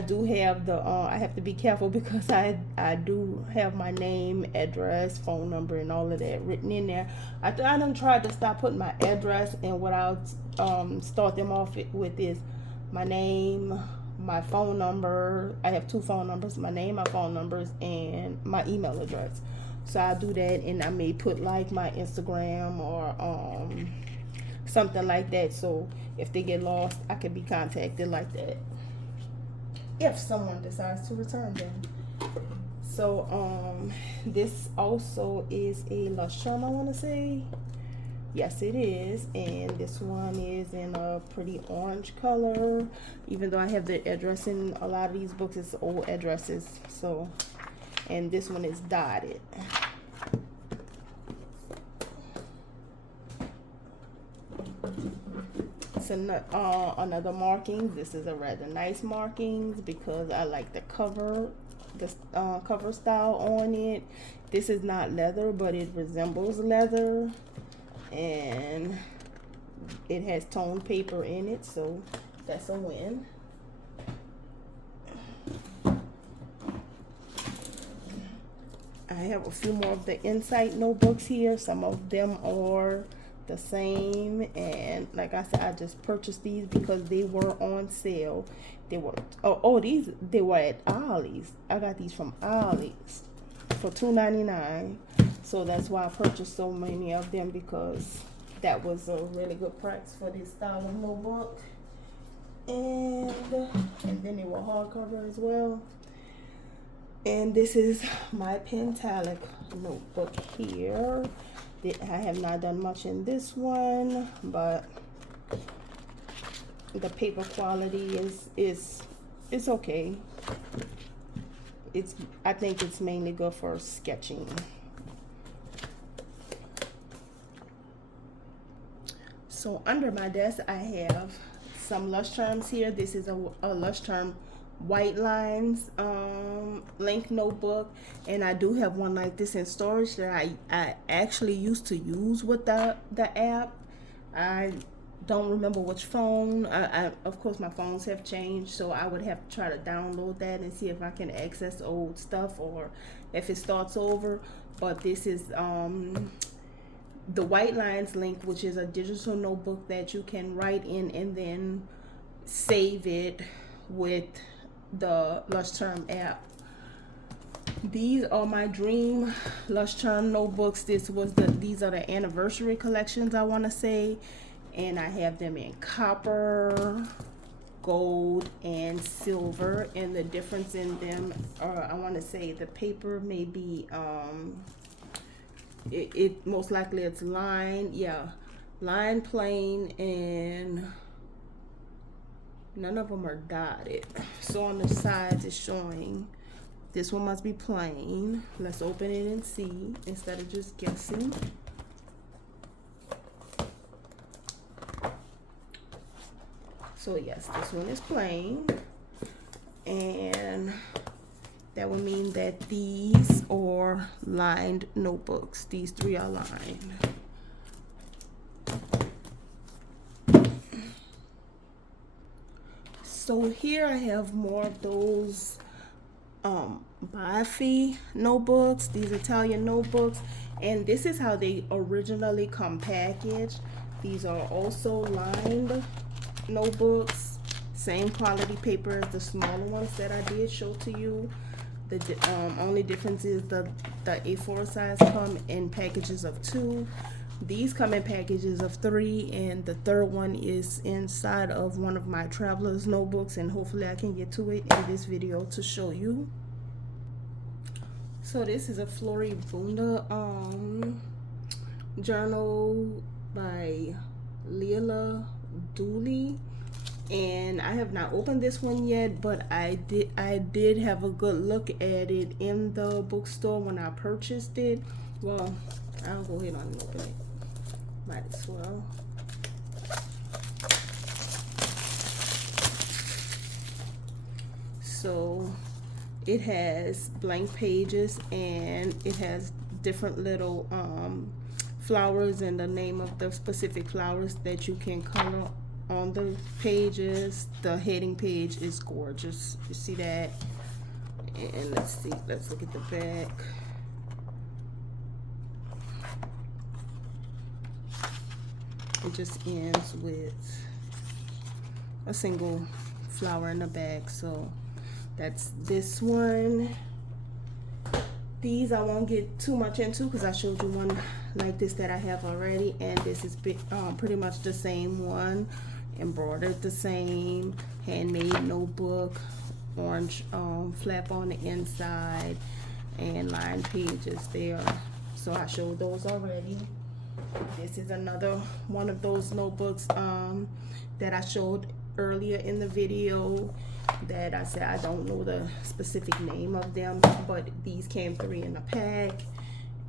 do have the, I have to be careful because I do have my name, address, phone number, and all of that written in there. I done tried to stop putting my address, and what I'll start them off with is my name, my phone number. I have 2 phone numbers, my name, my phone numbers, and my email address. So I do that, and I may put like my Instagram or something like that, so if they get lost, I can be contacted like that if someone decides to return them. So this also is a Lush Charm, I want to say. Yes, it is. And this one is in a pretty orange color, even though I have the address in a lot of these books, it's old addresses. So, and this one is dotted. Another marking. This is a rather nice markings because I like the cover style on it. This is not leather, but it resembles leather, and it has toned paper in it, so that's a win. I have a few more of the Insight notebooks here. Some of them are the same, and like I said, I just purchased these because they were on sale. They were they were at Ollie's. I got these from Ollie's for $2.99, so that's why I purchased so many of them, because that was a really good price for this style of notebook. And then they were hardcover as well. And this is my Pentalic notebook here. I have not done much in this one, but the paper quality is okay. I think it's mainly good for sketching. So under my desk, I have some Lush Charms here. This is a Lush Charm white lines link notebook, and I do have one like this in storage that I actually used to use with the app. I don't remember which phone. Of course my phones have changed, so I would have to try to download that and see if I can access old stuff or if it starts over. But this is the White Lines link, which is a digital notebook that you can write in and then save it with the Lush Charm app. These are my dream Lush Charm notebooks. These are the anniversary collections, I want to say, and I have them in copper, gold, and silver, and the difference in them are, I want to say the paper may be it most likely it's lined, line plain, and none of them are dotted. So on the sides it's showing this one must be plain. Let's open it and see instead of just guessing. So yes, this one is plain, and that would mean that these are lined notebooks. These 3 are lined. So here I have more of those Biafi notebooks, these Italian notebooks, and this is how they originally come packaged. These are also lined notebooks, same quality paper as the smaller ones that I did show to you. The only difference is the A4 size come in packages of 2. These come in packages of 3, and the third one is inside of one of my traveler's notebooks, and hopefully I can get to it in this video to show you. So this is a Floribunda journal by Leila Dooley. And I have not opened this one yet, but I did have a good look at it in the bookstore when I purchased it. Well, I'll go ahead and open it. Might as well. So it has blank pages, and it has different little flowers and the name of the specific flowers that you can color on the pages. The heading page is gorgeous. You see that? And let's look at the back. It just ends with a single flower in the back. So that's this one. These I won't get too much into because I showed you one like this that I have already, and this is pretty much the same one, embroidered the same, handmade notebook, orange flap on the inside, and lined pages there. So I showed those already. This is another one of those notebooks that I showed earlier in the video that I said I don't know the specific name of them, but these came 3 in a pack,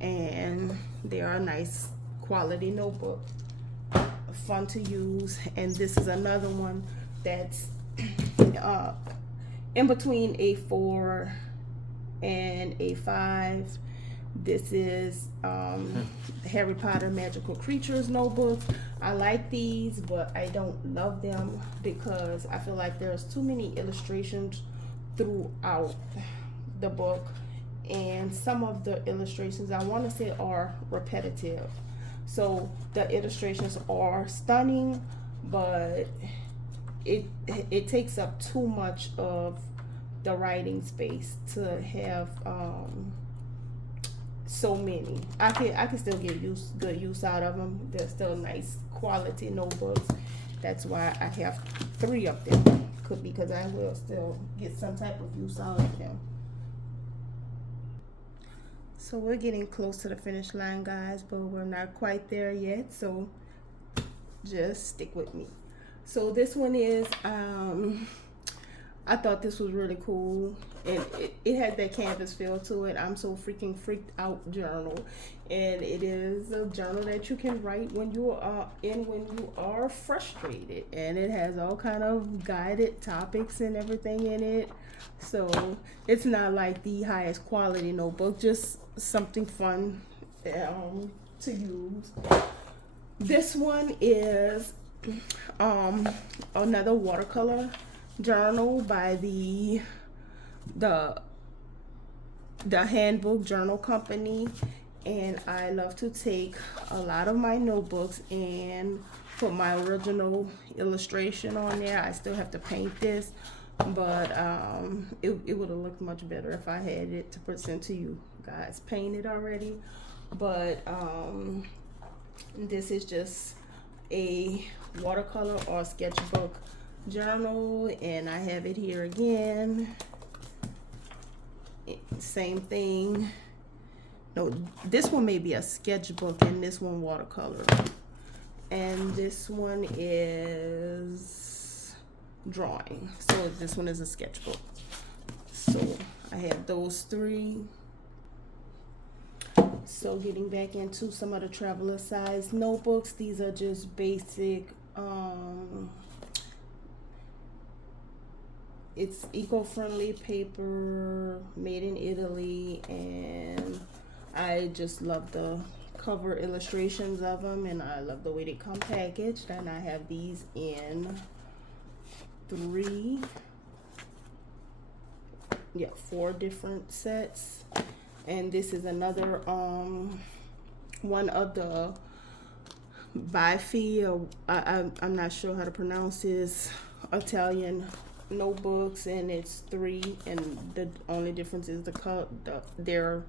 and they are a nice quality notebook, fun to use. And this is another one that's in between A4 and A5. This is Harry Potter Magical Creatures notebook. I like these, but I don't love them because I feel like there's too many illustrations throughout the book, and some of the illustrations I want to say are repetitive. So the illustrations are stunning, but it takes up too much of the writing space to have so many. I can still get good use out of them. They're still nice quality notebooks. That's why I have 3 of them, because I will still get some type of use out of them. So we're getting close to the finish line, guys, but we're not quite there yet, so just stick with me. So this one is I thought this was really cool, and it had that canvas feel to it. I'm so freaking freaked out journal, and it is a journal that you can write when you are frustrated, and it has all kind of guided topics and everything in it. So it's not like the highest quality notebook, just something fun to use. This one is another watercolor journal by the Handbook Journal Company, and I love to take a lot of my notebooks and put my original illustration on there. I still have to paint this, but it would have looked much better if I had it to present to you guys painted already. But this is just a watercolor or sketchbook journal, and I have it here again. Same thing. No, this one may be a sketchbook and this one watercolor, and this one is drawing. So this one is a sketchbook. So I have those 3. So getting back into some of the traveler size notebooks, these are just basic it's eco-friendly paper, made in Italy, and I just love the cover illustrations of them, and I love the way they come packaged. And I have these in 4 different sets. And this is another one of the Bifi, or I'm not sure how to pronounce this, Italian notebooks, and it's 3, and the only difference is they're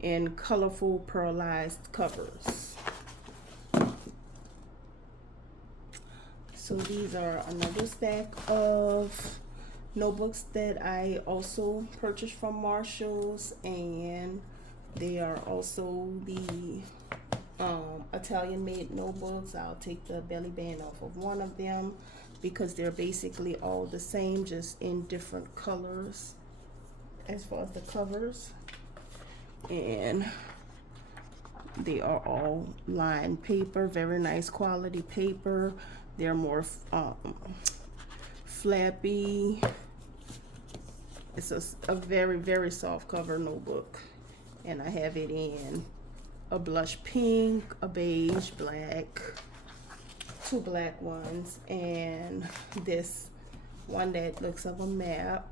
in colorful pearlized covers. So these are another stack of notebooks that I also purchased from Marshalls, and they are also the Italian made notebooks. I'll take the belly band off of one of them because they're basically all the same, just in different colors as far as the covers. And they are all lined paper, very nice quality paper. They're more flappy. It's a very, very soft cover notebook. And I have it in a blush pink, a beige, black, 2 black ones, and this one that looks like a map.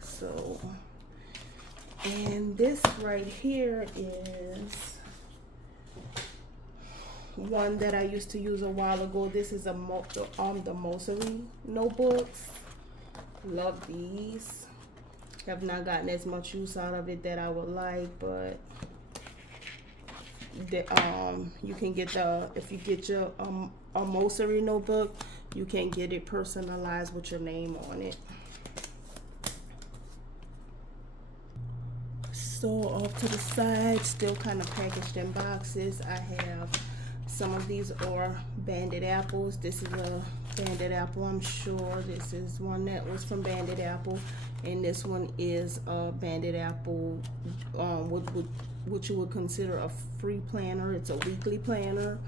So, and this right here is one that I used to use a while ago. This is the Mossery notebooks. Love these. Have not gotten as much use out of it that I would like, but you can get if you get your a Mossery notebook, you can get it personalized with your name on it. So off to the side, still kind of packaged in boxes, I have some of these are Banded Apples. This is a Banded Apple, I'm sure. This is one that was from Banded Apple, and this one is a Banded Apple, what you would consider a free planner. It's a weekly planner.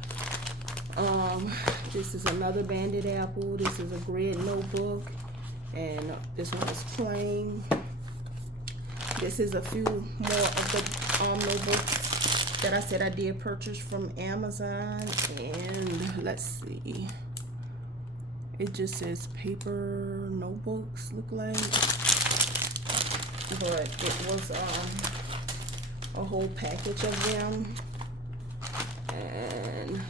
This is another Banded Apple. This is a grid notebook, and this one is plain. This is a few more of the notebooks that I said I did purchase from Amazon, and let's see, it just says paper notebooks, look like, but it was a whole package of them. And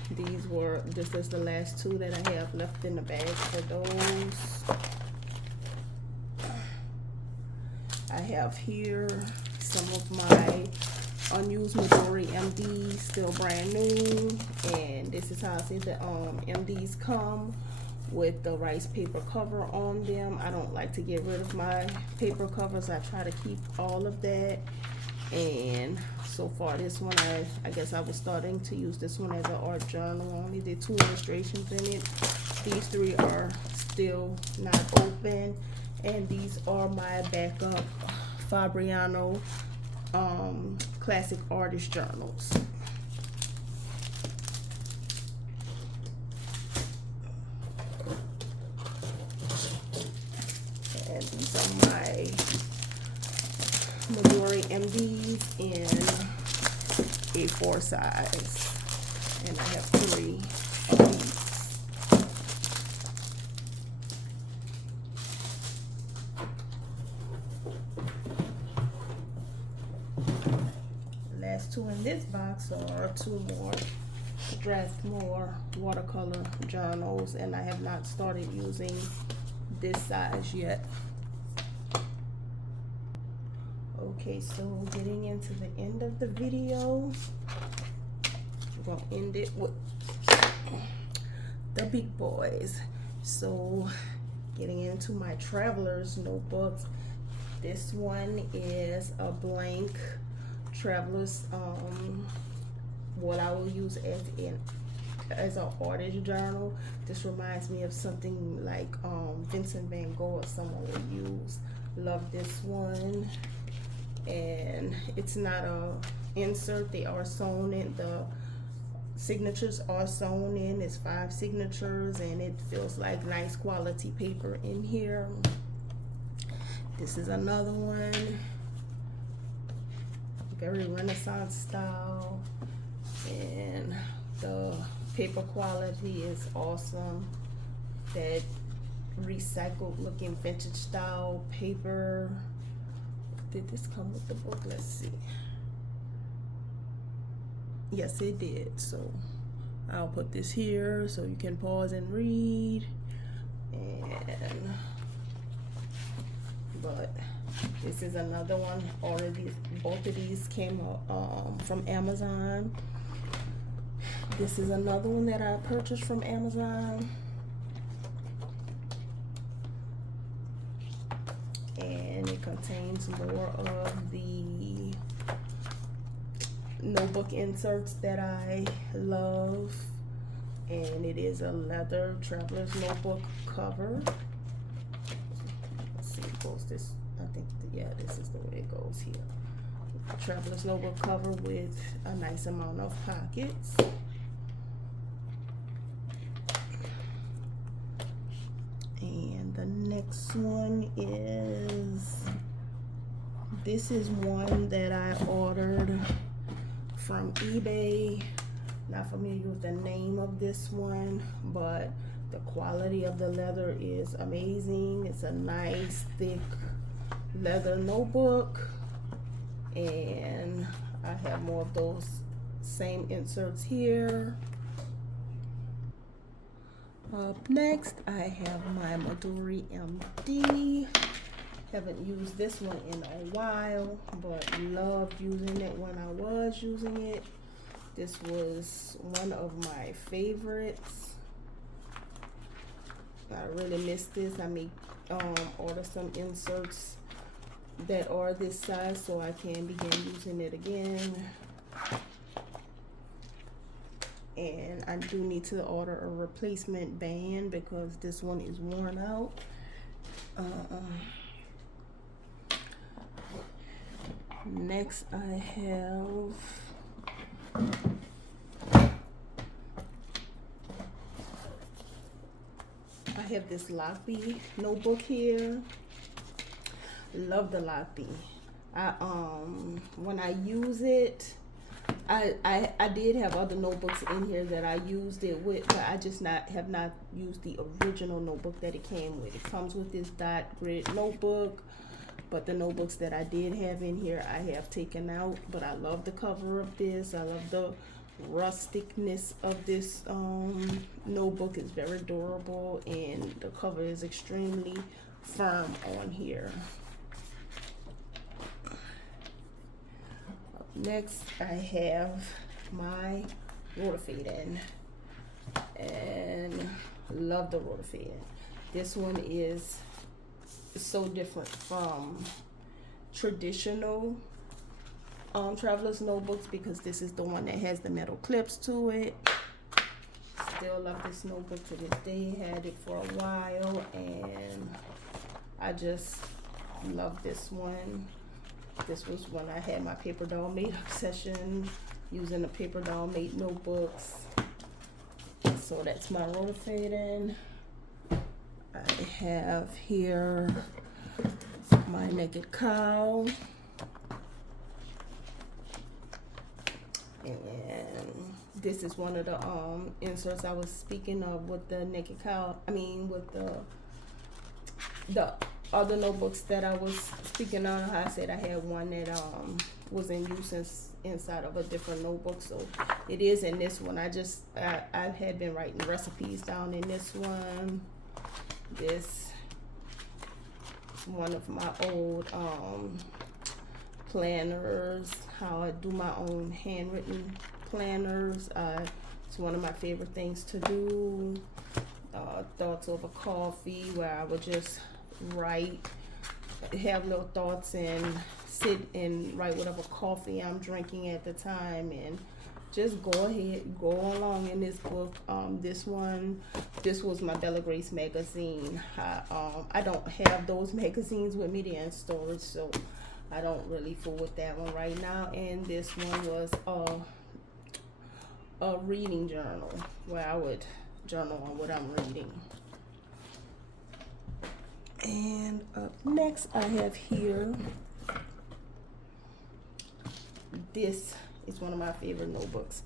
this is the last 2 that I have left in the bag for those. I have here some of my unused Midori MDs, still brand new, and this is how I say the MDs come with the rice paper cover on them. I don't like to get rid of my paper covers. I try to keep all of that. And so far this one, I guess I was starting to use this one as an art journal. I only did 2 illustrations in it. These 3 are still not open, and these are my backup Fabriano classic artist journals. And these are my Midori MDs in A4 size, and I have 3 of these. Last 2 in this box are 2 more Strathmore watercolor journals, and I have not started using this size yet. Okay, so getting into the end of the video, we're gonna end it with the big boys. So getting into my traveler's notebooks, this one is a blank traveler's, what I will use as an artist journal. This reminds me of something like Vincent van Gogh or someone would use. Love this one. And it's not a insert, they are sewn in, the signatures are sewn in. It's 5 signatures, and it feels like nice quality paper in here. This is another one, very Renaissance style, and the paper quality is awesome. That recycled looking vintage style paper. Did this come with the book? Let's see. Yes, it did. So I'll put this here so you can pause and read. And but this is another one. All of these, both of these came from Amazon. This is another one that I purchased from Amazon. And it contains more of the notebook inserts that I love, and it is a leather traveler's notebook cover. Let's see, it goes this, I think, yeah, this is the way it goes here. Traveler's notebook cover with a nice amount of pockets. And the next one is, this is one that I ordered from eBay. Not familiar with the name of this one, but the quality of the leather is amazing. It's a nice thick leather notebook, and I have more of those same inserts here. Up next, I have my Midori MD. Haven't used this one in a while, but loved using it when I was using it. This was one of my favorites. I really miss this. I may order some inserts that are this size so I can begin using it again. And I do need to order a replacement band because this one is worn out. Next I have this Lockbee notebook here. Love the Lockbee. When I use it, I did have other notebooks in here that I used it with, but I just have not used the original notebook that it came with. It comes with this dot grid notebook, but the notebooks that I did have in here I have taken out. But I love the cover of this. I love the rusticness of this notebook. It's very durable, and the cover is extremely firm on here. Next, I have my Rotofading, and love the Rotofading. This one is so different from traditional traveler's notebooks because this is the one that has the metal clips to it. Still love this notebook to this day. Had it for a while, and I just love this one. This was when I had my Paper Doll Mate obsession, using the Paper Doll Mate notebooks. So that's my Rotofading. I have here my Naked Cow. And this is one of the inserts I was speaking of with the Naked Cow. I mean, with the other notebooks that I was speaking on. I said I had one that was in use inside of a different notebook, so it is in this one. I had been writing recipes down in this one. This is one of my old planners, how I do my own handwritten planners. It's one of my favorite things to do. Thoughts over coffee, where I would just write, have little thoughts, and sit and write whatever coffee I'm drinking at the time, and just go along in this book. This was my Bella Grace magazine. I don't have those magazines with me. They're in storage, so I don't really fool with that one right now. And this one was a reading journal where I would journal on what I'm reading. And up next I have here, this is one of my favorite notebooks.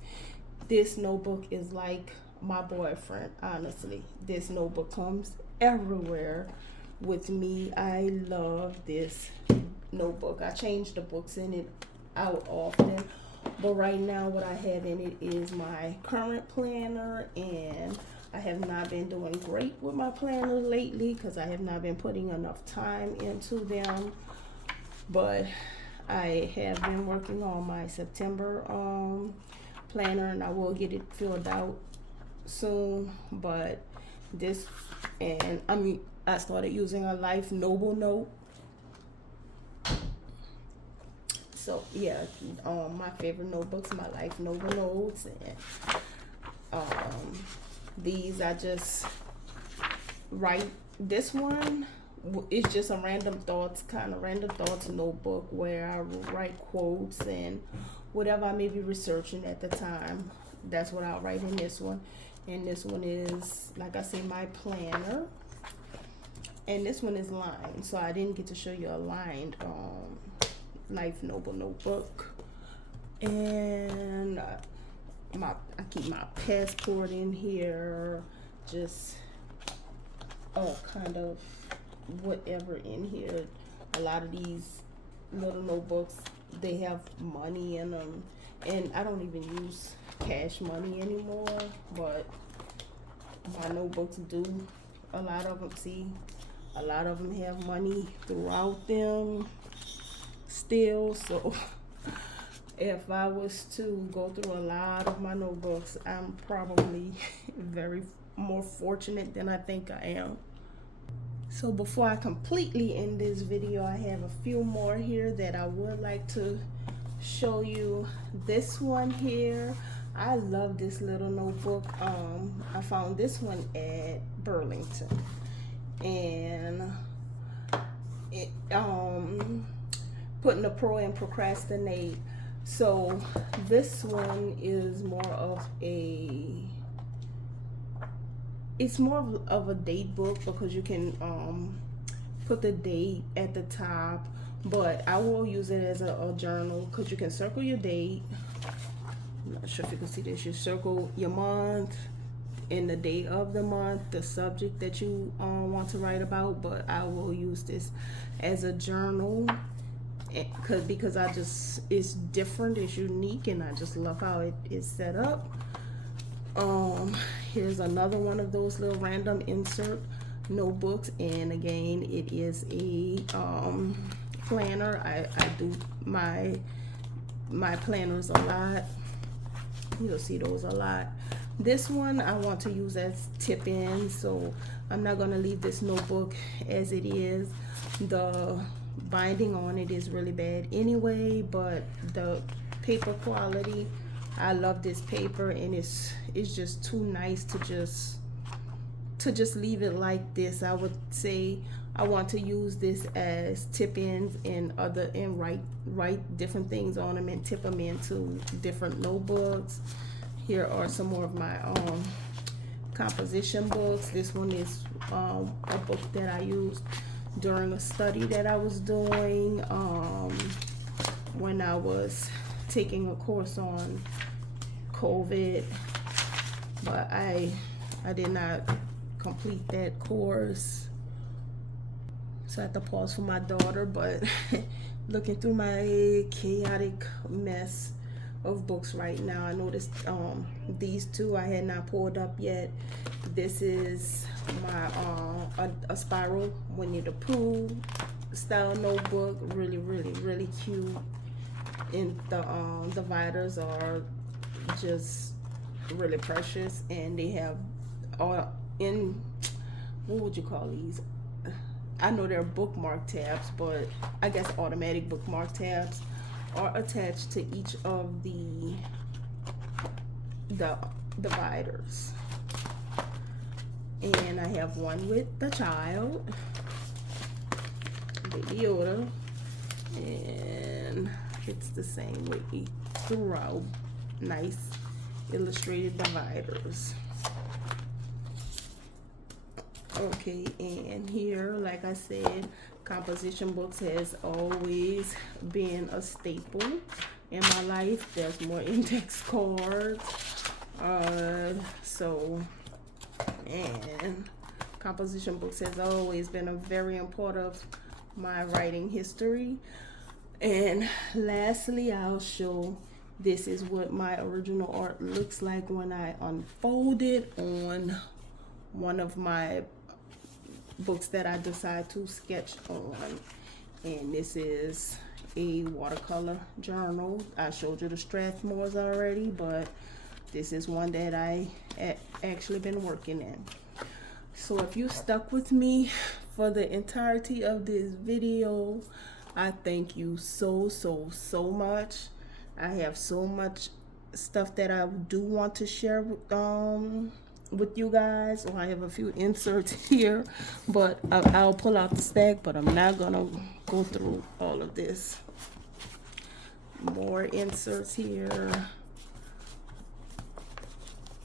This notebook is like my boyfriend, honestly. This notebook comes everywhere with me. I love this notebook. I change the books in it out often, but right now what I have in it is my current planner, and I have not been doing great with my planners lately because I have not been putting enough time into them, but I have been working on my September planner, and I will get it filled out soon. But this, and I started using a Life Noble Note. So yeah, my favorite notebooks, my Life Nova notes, and these I just write. This one is just a random thoughts notebook where I write quotes and whatever I may be researching at the time. That's what I'll write in this one. And this one is, like I say, my planner. And this one is lined, so I didn't get to show you a lined Life Nova notebook. And I keep my passport in here, just all kind of whatever in here. A lot of these little notebooks, they have money in them, and I don't even use cash money anymore, but my notebooks do. A lot of them, see, a lot of them have money throughout them still. So if I was to go through a lot of my notebooks, I'm probably very more fortunate than I think I am. So before I completely end this video, I have a few more here that I would like to show you. This one here, I love this little notebook. I found this one at Burlington, and it putting a pro and procrastinate. So this one is more of a, it's more of a date book, because you can put the date at the top, but I will use it as a journal, because you can circle your date. I'm not sure if you can see this. You circle your month and the day of the month, the subject that you want to write about, but I will use this as a journal because I just, it's different, it's unique, and I just love how it is set up. Here's another one of those little random insert notebooks, and again, it is a planner. I do my planners a lot. You'll see those a lot. This one I want to use as tip-in, so I'm not going to leave this notebook as it is. The binding on it is really bad anyway, but the paper quality, I love this paper, and it's just too nice to just leave it like this. I would say I want to use this as tip-ins and write different things on them and tip them into different notebooks. Here are some more of my composition books. This one is a book that I used during a study that I was doing when I was taking a course on COVID, but I did not complete that course, so I had to pause for my daughter. But looking through my chaotic mess of books right now, I noticed these two I had not pulled up yet. This is my a spiral Winnie the Pooh style notebook, really cute, and the dividers are just really precious, and they have all in, what would you call these? I know they're bookmark tabs, but I guess automatic bookmark tabs are attached to each of the dividers. And I have one with the child, Baby Yoda, and it's the same way throughout. Nice illustrated dividers. Okay, and here, like I said, composition books has always been a staple in my life. There's more index cards. And composition books has always been a very important of my writing history. And lastly, I'll show, this is what my original art looks like when I unfold it on one of my books that I decide to sketch on. And this is a watercolor journal. I showed you the Strathmores already, but this is one that I actually been working in. So if you stuck with me for the entirety of this video, I thank you so much. I have so much stuff that I do want to share with you guys. Or I have a few inserts here, but I'll pull out the stack, but I'm not gonna go through all of this. More inserts here,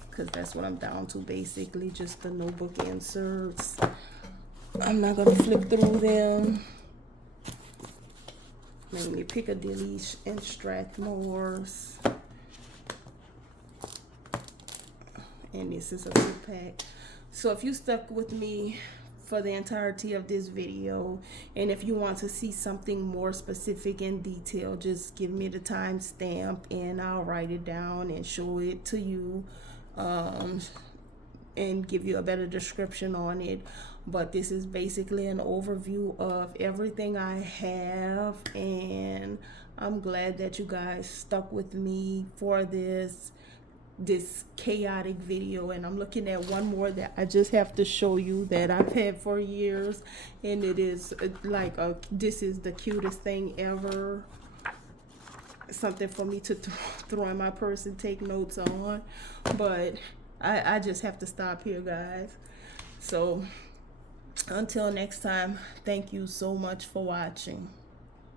because that's what I'm down to, basically just the notebook inserts. I'm not gonna flip through them. Mainly Piccadilly and Strathmore's. And this is a 2-pack. So if you stuck with me for the entirety of this video, and if you want to see something more specific in detail, just give me the timestamp and I'll write it down and show it to you, and give you a better description on it. But this is basically an overview of everything I have, and I'm glad that you guys stuck with me for this chaotic video. And I'm looking at one more that I just have to show you that I've had for years, and it is like this is the cutest thing ever. Something for me to throw in my purse and take notes on, but I just have to stop here, guys. So until next time, thank you so much for watching.